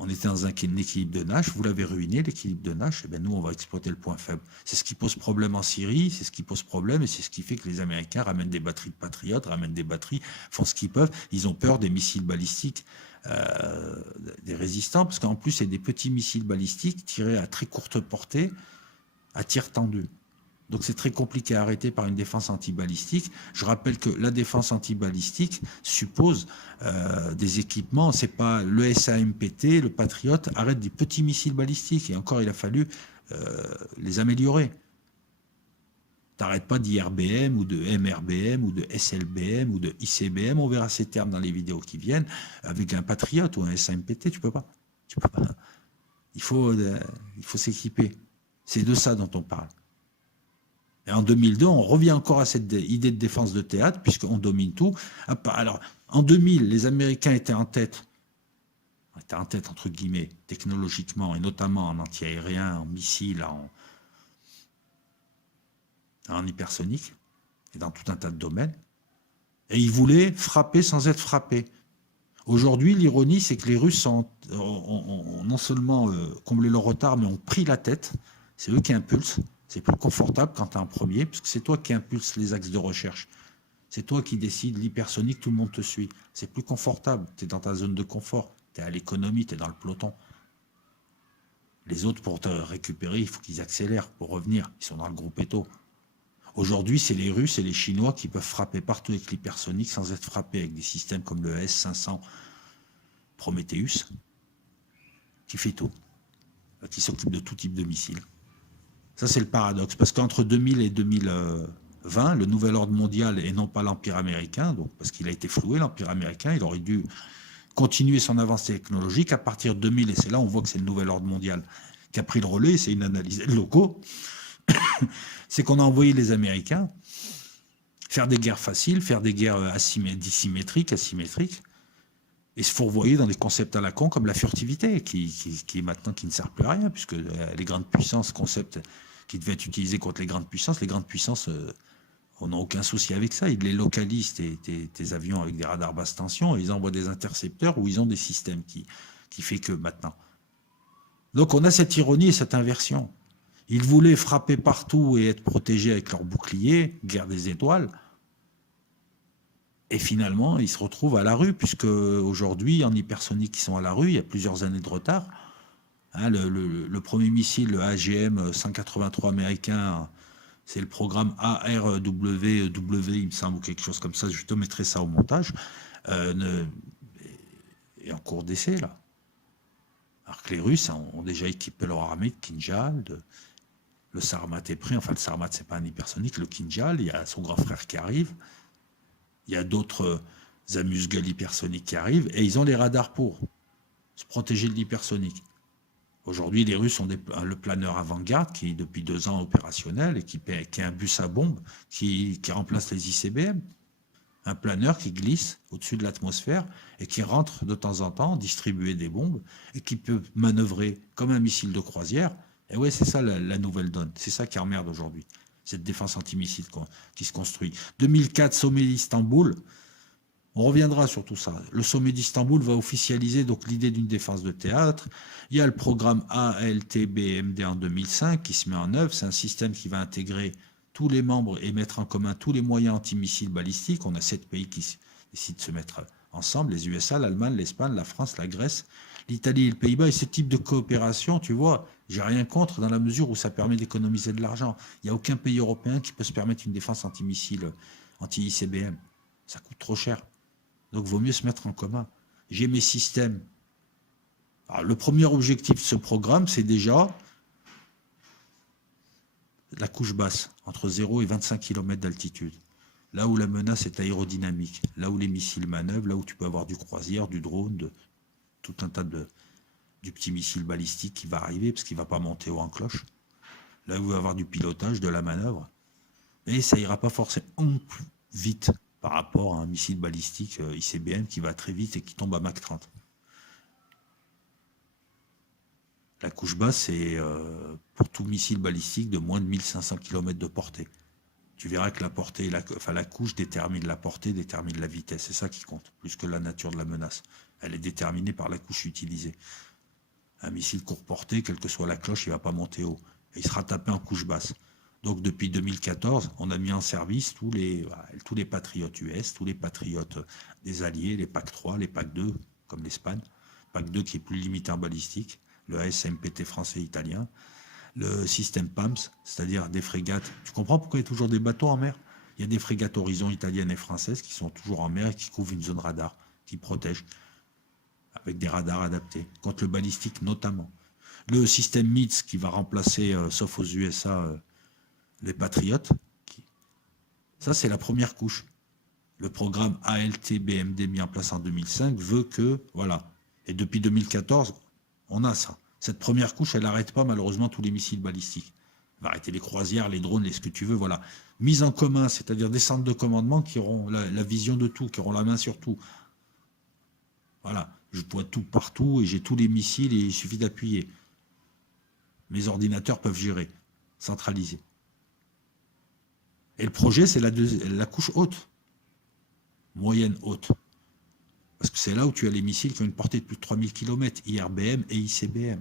On était dans un équilibre de Nash, vous l'avez ruiné, l'équilibre de Nash, et bien nous, on va exploiter le point faible. C'est ce qui pose problème en Syrie, c'est ce qui pose problème, et c'est ce qui fait que les Américains ramènent des batteries de patriotes, ramènent des batteries, font ce qu'ils peuvent. Ils ont peur des missiles balistiques des résistants, parce qu'en plus, c'est des petits missiles balistiques tirés à très courte portée, à tir tendu. Donc c'est très compliqué à arrêter par une défense antibalistique. Je rappelle que la défense antibalistique suppose des équipements. C'est pas le SAMPT, le Patriot, arrête des petits missiles balistiques. Et encore, il a fallu les améliorer. T'arrêtes pas d'IRBM ou de MRBM ou de SLBM ou de ICBM. On verra ces termes dans les vidéos qui viennent. Avec un Patriot ou un SAMPT, tu peux pas. Tu peux pas. Il faut s'équiper. C'est de ça dont on parle. Et en 2002, on revient encore à cette idée de défense de théâtre, puisqu'on domine tout. Alors, en 2000, les Américains étaient en tête, entre guillemets, technologiquement, et notamment en antiaérien, en missiles, en hypersonique, et dans tout un tas de domaines. Et ils voulaient frapper sans être frappés. Aujourd'hui, l'ironie, c'est que les Russes ont non seulement comblé leur retard, mais ont pris la tête. C'est eux qui impulsent. C'est plus confortable quand tu es en premier, parce que c'est toi qui impulses les axes de recherche. C'est toi qui décides l'hypersonique, tout le monde te suit. C'est plus confortable, tu es dans ta zone de confort, tu es à l'économie, tu es dans le peloton. Les autres, pour te récupérer, il faut qu'ils accélèrent pour revenir. Ils sont dans le groupe Eto. Aujourd'hui, c'est les Russes et les Chinois qui peuvent frapper partout avec l'hypersonique sans être frappés avec des systèmes comme le S-500 Prometheus, qui fait tout, qui s'occupe de tout type de missiles. Ça, c'est le paradoxe. Parce qu'entre 2000 et 2000, 2020, le nouvel ordre mondial et non pas l'Empire américain, donc, parce qu'il a été floué, l'Empire américain, il aurait dû continuer son avance technologique à partir de 2000, et c'est là on voit que c'est le nouvel ordre mondial qui a pris le relais, c'est une analyse des locaux, c'est qu'on a envoyé les Américains faire des guerres faciles, faire des guerres asymétriques, et se fourvoyer dans des concepts à la con comme la furtivité, qui est maintenant qui ne sert plus à rien, puisque les grandes puissances, concept qui devait être utilisé contre les grandes puissances, on n'a aucun souci avec ça. Ils les localisent, tes avions avec des radars basse tension, et ils envoient des intercepteurs où ils ont des systèmes qui fait que maintenant. Donc on a cette ironie et cette inversion. Ils voulaient frapper partout et être protégés avec leurs boucliers, guerre des étoiles. Et finalement, ils se retrouvent à la rue, puisque aujourd'hui, en hypersonique, ils sont à la rue, il y a plusieurs années de retard. Hein, le premier missile, le AGM-183 américain, c'est le programme ARWW, il me semble, ou quelque chose comme ça, je te mettrai ça au montage, est en cours d'essai, là. Alors que les Russes ont déjà équipé leur armée de Kinjal, le Sarmat est prêt, enfin le Sarmat, c'est pas un hypersonique, le Kinjal, il y a son grand frère qui arrive, il y a d'autres amuse-gueules hypersoniques qui arrivent, et ils ont les radars pour se protéger de l'hypersonique. Aujourd'hui, les Russes ont le planeur Avangard qui est depuis 2 ans opérationnel et qui est un bus à bombe qui remplace les ICBM. Un planeur qui glisse au-dessus de l'atmosphère et qui rentre de temps en temps distribuer des bombes et qui peut manœuvrer comme un missile de croisière. Et ouais, c'est ça la nouvelle donne. C'est ça qui emmerde aujourd'hui, cette défense antimissile qui se construit. 2004, sommet d'Istanbul. On reviendra sur tout ça. Le sommet d'Istanbul va officialiser donc l'idée d'une défense de théâtre. Il y a le programme ALTBMD en 2005 qui se met en œuvre. C'est un système qui va intégrer tous les membres et mettre en commun tous les moyens antimissiles balistiques. On a 7 pays qui décident de se mettre ensemble, les USA, l'Allemagne, l'Espagne, la France, la Grèce, l'Italie et le Pays-Bas. Et ce type de coopération, tu vois, j'ai rien contre dans la mesure où ça permet d'économiser de l'argent. Il n'y a aucun pays européen qui peut se permettre une défense antimissile, anti-ICBM. Ça coûte trop cher. Donc, il vaut mieux se mettre en commun. J'ai mes systèmes. Alors, le premier objectif de ce programme, c'est déjà la couche basse, entre 0 et 25 km d'altitude. Là où la menace est aérodynamique, là où les missiles manœuvrent, là où tu peux avoir du croisière, du drone, tout un tas du petit missile balistique qui va arriver, parce qu'il ne va pas monter haut en cloche. Là où il va y avoir du pilotage, de la manœuvre. Mais ça ira pas forcément plus vite par rapport à un missile balistique ICBM qui va très vite et qui tombe à Mach 30. La couche basse, c'est pour tout missile balistique de moins de 1500 km de portée. Tu verras que la portée, la couche détermine la portée, détermine la vitesse. C'est ça qui compte, plus que la nature de la menace. Elle est déterminée par la couche utilisée. Un missile court portée, quelle que soit la cloche, il ne va pas monter haut. Et il sera tapé en couche basse. Donc depuis 2014, on a mis en service tous les patriotes US, tous les patriotes des Alliés, les PAC 3, les PAC 2, comme l'Espagne, PAC 2 qui est plus limité en balistique, le ASMPT français et italien, le système PAMS, c'est-à-dire des frégates. Tu comprends pourquoi il y a toujours des bateaux en mer? Il y a des frégates Horizon italiennes et françaises qui sont toujours en mer et qui couvrent une zone radar, qui protègent, avec des radars adaptés, contre le balistique notamment. Le système MITS qui va remplacer, sauf aux USA, les patriotes. Ça, c'est la première couche. Le programme ALT-BMD mis en place en 2005 veut que, voilà. Et depuis 2014, on a ça. Cette première couche, elle n'arrête pas malheureusement tous les missiles balistiques. Elle va arrêter les croisières, les drones, ce que tu veux, voilà. Mise en commun, c'est-à-dire des centres de commandement qui auront la vision de tout, qui auront la main sur tout. Voilà. Je vois tout partout et j'ai tous les missiles et il suffit d'appuyer. Mes ordinateurs peuvent gérer, centraliser. Et le projet, c'est la couche haute, moyenne haute. Parce que c'est là où tu as les missiles qui ont une portée de plus de 3000 km, IRBM et ICBM.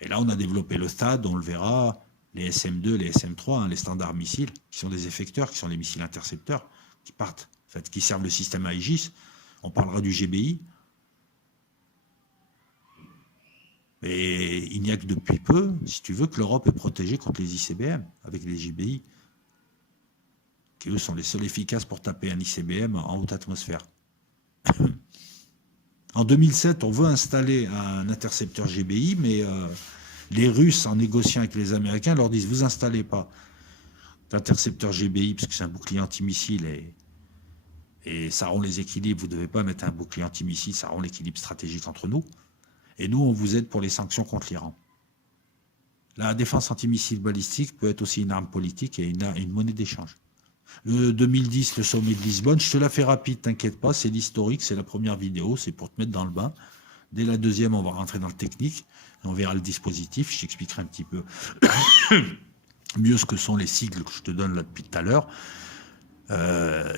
Et là, on a développé le THAAD, on le verra, les SM2, les SM3, les standards missiles, qui sont des effecteurs, qui sont les missiles intercepteurs, qui partent, en fait, qui servent le système Aegis. On parlera du GBI. Mais il n'y a que depuis peu, si tu veux, que l'Europe est protégée contre les ICBM, avec les GBI, qui eux sont les seuls efficaces pour taper un ICBM en haute atmosphère. En 2007, on veut installer un intercepteur GBI, mais les Russes, en négociant avec les Américains, leur disent « vous installez pas ». L'intercepteur GBI, parce que c'est un bouclier antimissile et ça rend les équilibres. Vous ne devez pas mettre un bouclier antimissile, ça rend l'équilibre stratégique entre nous. Et nous, on vous aide pour les sanctions contre l'Iran. La défense antimissile balistique peut être aussi une arme politique et une monnaie d'échange. Le 2010, le sommet de Lisbonne, je te la fais rapide, t'inquiète pas, c'est l'historique, c'est la première vidéo, c'est pour te mettre dans le bain. Dès la deuxième, on va rentrer dans le technique, on verra le dispositif, je t'expliquerai un petit peu mieux ce que sont les sigles que je te donne là depuis tout à l'heure.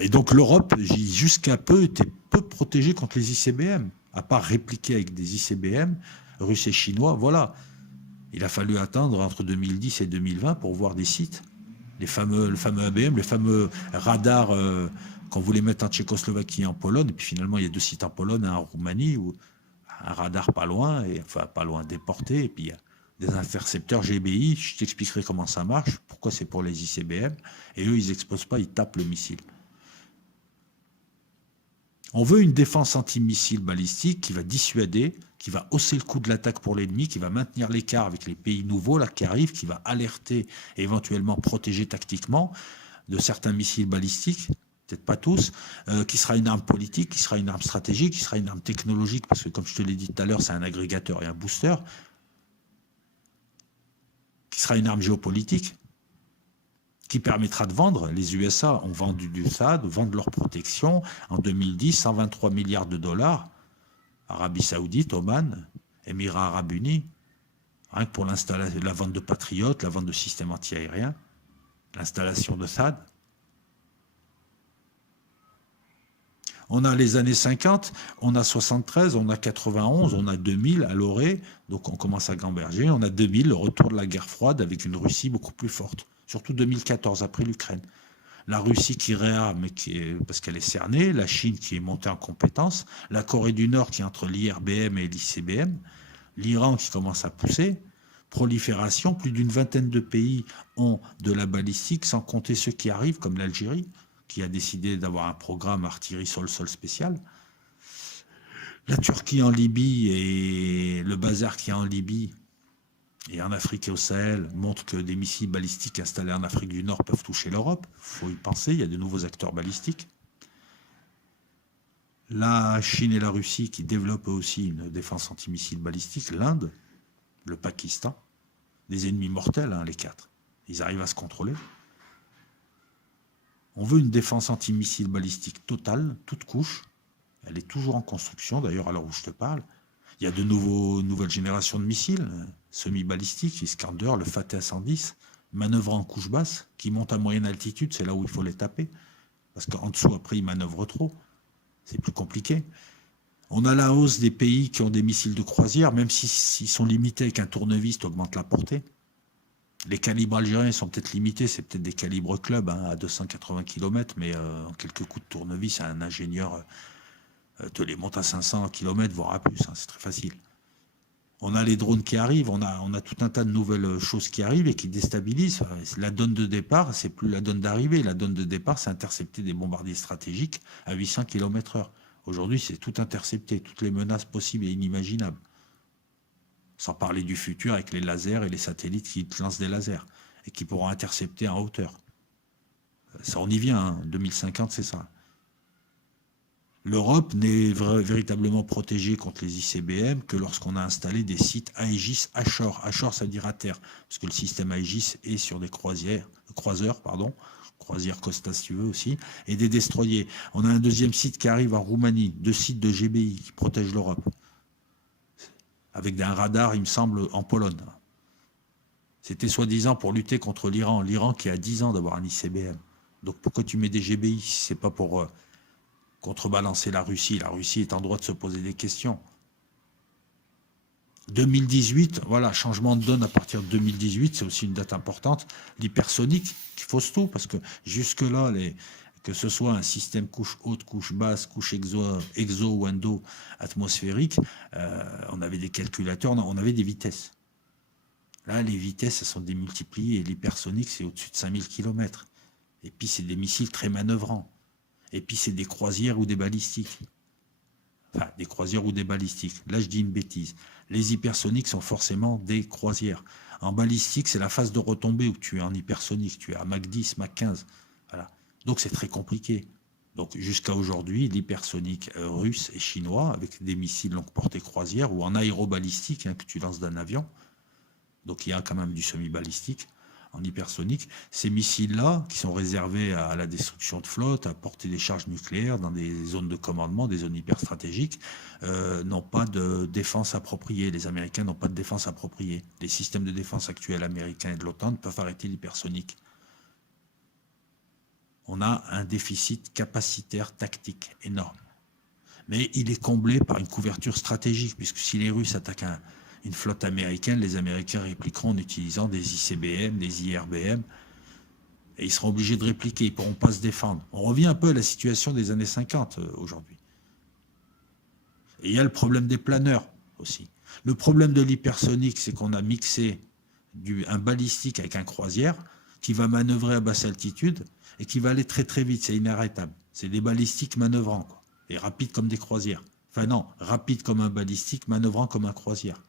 Et donc l'Europe, jusqu'à peu, était peu protégée contre les ICBM, à part répliquer avec des ICBM russes et chinois, voilà. Il a fallu attendre entre 2010 et 2020 pour voir des sites. Le fameux ABM, les fameux radars qu'on voulait mettre en Tchécoslovaquie et en Pologne. Et puis finalement, il y a 2 sites en Pologne, un en Roumanie, où un radar pas loin, pas loin déporté. Et puis il y a des intercepteurs GBI. Je t'expliquerai comment ça marche, pourquoi c'est pour les ICBM. Et eux, ils n'explosent pas, ils tapent le missile. On veut une défense antimissile balistique qui va dissuader, qui va hausser le coût de l'attaque pour l'ennemi, qui va maintenir l'écart avec les pays nouveaux là, qui arrivent, qui va alerter et éventuellement protéger tactiquement de certains missiles balistiques, peut-être pas tous, qui sera une arme politique, qui sera une arme stratégique, qui sera une arme technologique, parce que comme je te l'ai dit tout à l'heure, c'est un agrégateur et un booster, qui sera une arme géopolitique, qui permettra de vendre. Les USA ont vendu du THAAD, vendent leur protection. En 2010, 123 milliards de dollars. Arabie Saoudite, Oman, Émirats Arabes Unis. Rien que pour la vente de patriotes, la vente de systèmes antiaériens, l'installation de THAAD. On a les années 50, on a 73, on a 91, on a 2000 à Loré, donc on commence à gamberger. On a 2000, le retour de la guerre froide avec une Russie beaucoup plus forte. Surtout 2014, après l'Ukraine. La Russie qui réarme parce qu'elle est cernée, la Chine qui est montée en compétence, la Corée du Nord qui est entre l'IRBM et l'ICBM, l'Iran qui commence à pousser, prolifération, plus d'une vingtaine de pays ont de la balistique, sans compter ceux qui arrivent, comme l'Algérie, qui a décidé d'avoir un programme artillerie sol-sol spécial. La Turquie en Libye et le bazar qu'il y a en Libye, et en Afrique et au Sahel, montre que des missiles balistiques installés en Afrique du Nord peuvent toucher l'Europe. Il faut y penser, il y a de nouveaux acteurs balistiques. La Chine et la Russie qui développent aussi une défense antimissile balistique, l'Inde, le Pakistan, des ennemis mortels, hein, les 4. Ils arrivent à se contrôler. On veut une défense antimissile balistique totale, toute couche. Elle est toujours en construction, d'ailleurs, à l'heure où je te parle. Il y a de nouvelles générations de missiles, semi-balistiques, Iskander, le Fateh 110, manœuvrant en couche basse, qui montent à moyenne altitude, c'est là où il faut les taper. Parce qu'en dessous, après, ils manœuvrent trop. C'est plus compliqué. On a la hausse des pays qui ont des missiles de croisière, même s'ils sont limités avec un tournevis, tu augmentes la portée. Les calibres algériens sont peut-être limités, c'est peut-être des calibres club hein, à 280 km, mais en quelques coups de tournevis, un ingénieur te les monte à 500 km, voire à plus, hein, c'est très facile. On a les drones qui arrivent, on a tout un tas de nouvelles choses qui arrivent et qui déstabilisent. La donne de départ, c'est plus la donne d'arrivée. La donne de départ, c'est intercepter des bombardiers stratégiques à 800 km/h. Aujourd'hui, c'est tout intercepté, toutes les menaces possibles et inimaginables. Sans parler du futur avec les lasers et les satellites qui lancent des lasers et qui pourront intercepter en hauteur. Ça, on y vient, hein. 2050, c'est ça. L'Europe n'est véritablement protégée contre les ICBM que lorsqu'on a installé des sites Aegis Ashore. Ashore, ça veut dire à terre, parce que le système Aegis est sur des croisières Costa si tu veux aussi, et des destroyers. On a un deuxième site qui arrive en Roumanie, 2 sites de GBI qui protègent l'Europe, avec un radar, il me semble, en Pologne. C'était soi-disant pour lutter contre l'Iran. L'Iran qui a 10 ans d'avoir un ICBM. Donc pourquoi tu mets des GBI si c'est pas pour contrebalancer la Russie? La Russie est en droit de se poser des questions. 2018, voilà, changement de donne à partir de 2018, c'est aussi une date importante. L'hypersonique qui fausse tout, parce que jusque-là, que ce soit un système couche haute, couche basse, couche exo ou endo atmosphérique, on avait des calculateurs, on avait des vitesses. Là, les vitesses, elles sont démultipliées, et l'hypersonique, c'est au-dessus de 5000 km. Et puis, c'est des missiles très manœuvrants. Et puis, c'est des croisières ou des balistiques. Enfin, des croisières ou des balistiques. Là, je dis une bêtise. Les hypersoniques sont forcément des croisières. En balistique, c'est la phase de retombée où tu es en hypersonique. Tu es à Mach 10, Mach 15. Voilà. Donc, c'est très compliqué. Donc, jusqu'à aujourd'hui, l'hypersonique russe et chinois, avec des missiles longue portée croisière ou en aérobalistique, que tu lances d'un avion. Donc, il y a quand même du semi-balistique en hypersonique. Ces missiles-là, qui sont réservés à la destruction de flottes, à porter des charges nucléaires dans des zones de commandement, des zones hyper stratégiques, n'ont pas de défense appropriée. Les Américains n'ont pas de défense appropriée. Les systèmes de défense actuels américains et de l'OTAN peuvent arrêter l'hypersonique. On a un déficit capacitaire tactique énorme. Mais il est comblé par une couverture stratégique, puisque si les Russes attaquent une flotte américaine, les Américains répliqueront en utilisant des ICBM, des IRBM, et ils seront obligés de répliquer, ils ne pourront pas se défendre. On revient un peu à la situation des années 50 aujourd'hui. Et il y a le problème des planeurs aussi. Le problème de l'hypersonique, c'est qu'on a mixé un balistique avec un croisière qui va manœuvrer à basse altitude et qui va aller très très vite, c'est inarrêtable. C'est des balistiques manœuvrants, quoi, et rapides comme des croisières. Enfin non, rapide comme un balistique, manœuvrant comme un croisière.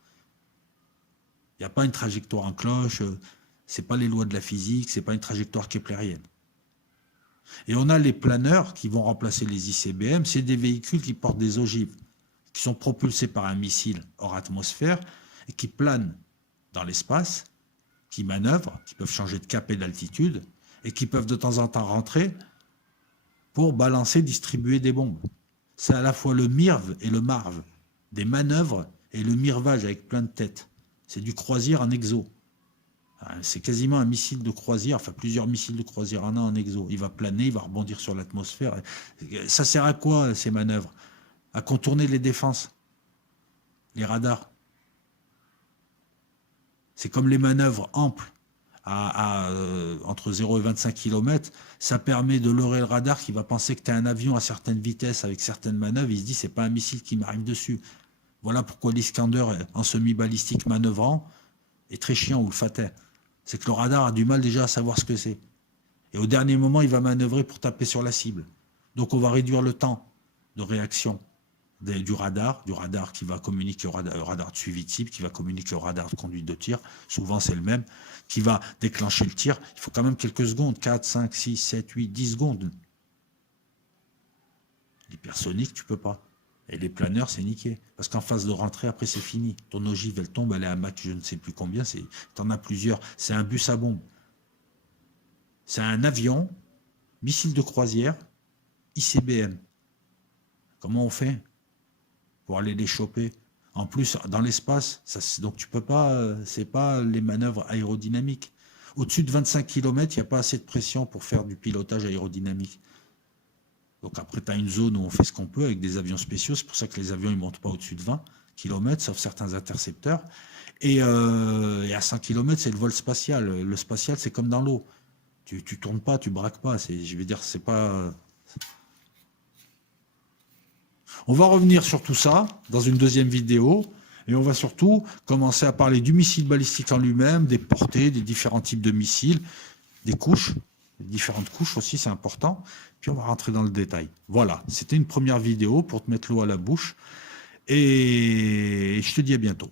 Il n'y a pas une trajectoire en cloche, c'est pas les lois de la physique, c'est pas une trajectoire keplérienne. Et on a les planeurs qui vont remplacer les ICBM, c'est des véhicules qui portent des ogives, qui sont propulsés par un missile hors atmosphère et qui planent dans l'espace, qui manœuvrent, qui peuvent changer de cap et d'altitude et qui peuvent de temps en temps rentrer pour balancer, distribuer des bombes. C'est à la fois le MIRV et le MARV, des manœuvres et le mirvage avec plein de têtes. C'est du croisière en exo. C'est quasiment un missile de croisière, enfin plusieurs missiles de croisière en un en exo. Il va planer, il va rebondir sur l'atmosphère. Ça sert à quoi ces manœuvres? À contourner les défenses, les radars. C'est comme les manœuvres amples entre 0 et 25 km. Ça permet de leurrer le radar qui va penser que tu as un avion à certaines vitesses avec certaines manœuvres. Il se dit c'est pas un missile qui m'arrive dessus. Voilà pourquoi l'Iskander en semi-balistique manœuvrant est très chiant, ou le Fateh. C'est que le radar a du mal déjà à savoir ce que c'est. Et au dernier moment, il va manœuvrer pour taper sur la cible. Donc on va réduire le temps de réaction du radar qui va communiquer au radar de suivi de cible, qui va communiquer au radar de conduite de tir, souvent c'est le même, qui va déclencher le tir. Il faut quand même quelques secondes, 4, 5, 6, 7, 8, 10 secondes. L'hypersonique, tu peux pas. Et les planeurs, c'est niqué. Parce qu'en phase de rentrée, après, c'est fini. Ton ogive, elle tombe, elle est à Mach, je ne sais plus combien. T'en as plusieurs. C'est un bus à bombe. C'est un avion, missile de croisière, ICBM. Comment on fait pour aller les choper? En plus, dans l'espace, donc tu peux pas, c'est pas les manœuvres aérodynamiques. Au-dessus de 25 km, il n'y a pas assez de pression pour faire du pilotage aérodynamique. Donc après, tu as une zone où on fait ce qu'on peut avec des avions spéciaux. C'est pour ça que les avions ne montent pas au-dessus de 20 km, sauf certains intercepteurs. Et à 100 km, c'est le vol spatial. Le spatial, c'est comme dans l'eau. Tu tournes pas, tu braques pas. Je veux dire, c'est pas... On va revenir sur tout ça dans une deuxième vidéo. Et on va surtout commencer à parler du missile balistique en lui-même, des portées, des différents types de missiles, des couches. Différentes couches aussi, c'est important. Puis on va rentrer dans le détail. Voilà, c'était une première vidéo pour te mettre l'eau à la bouche. Et je te dis à bientôt.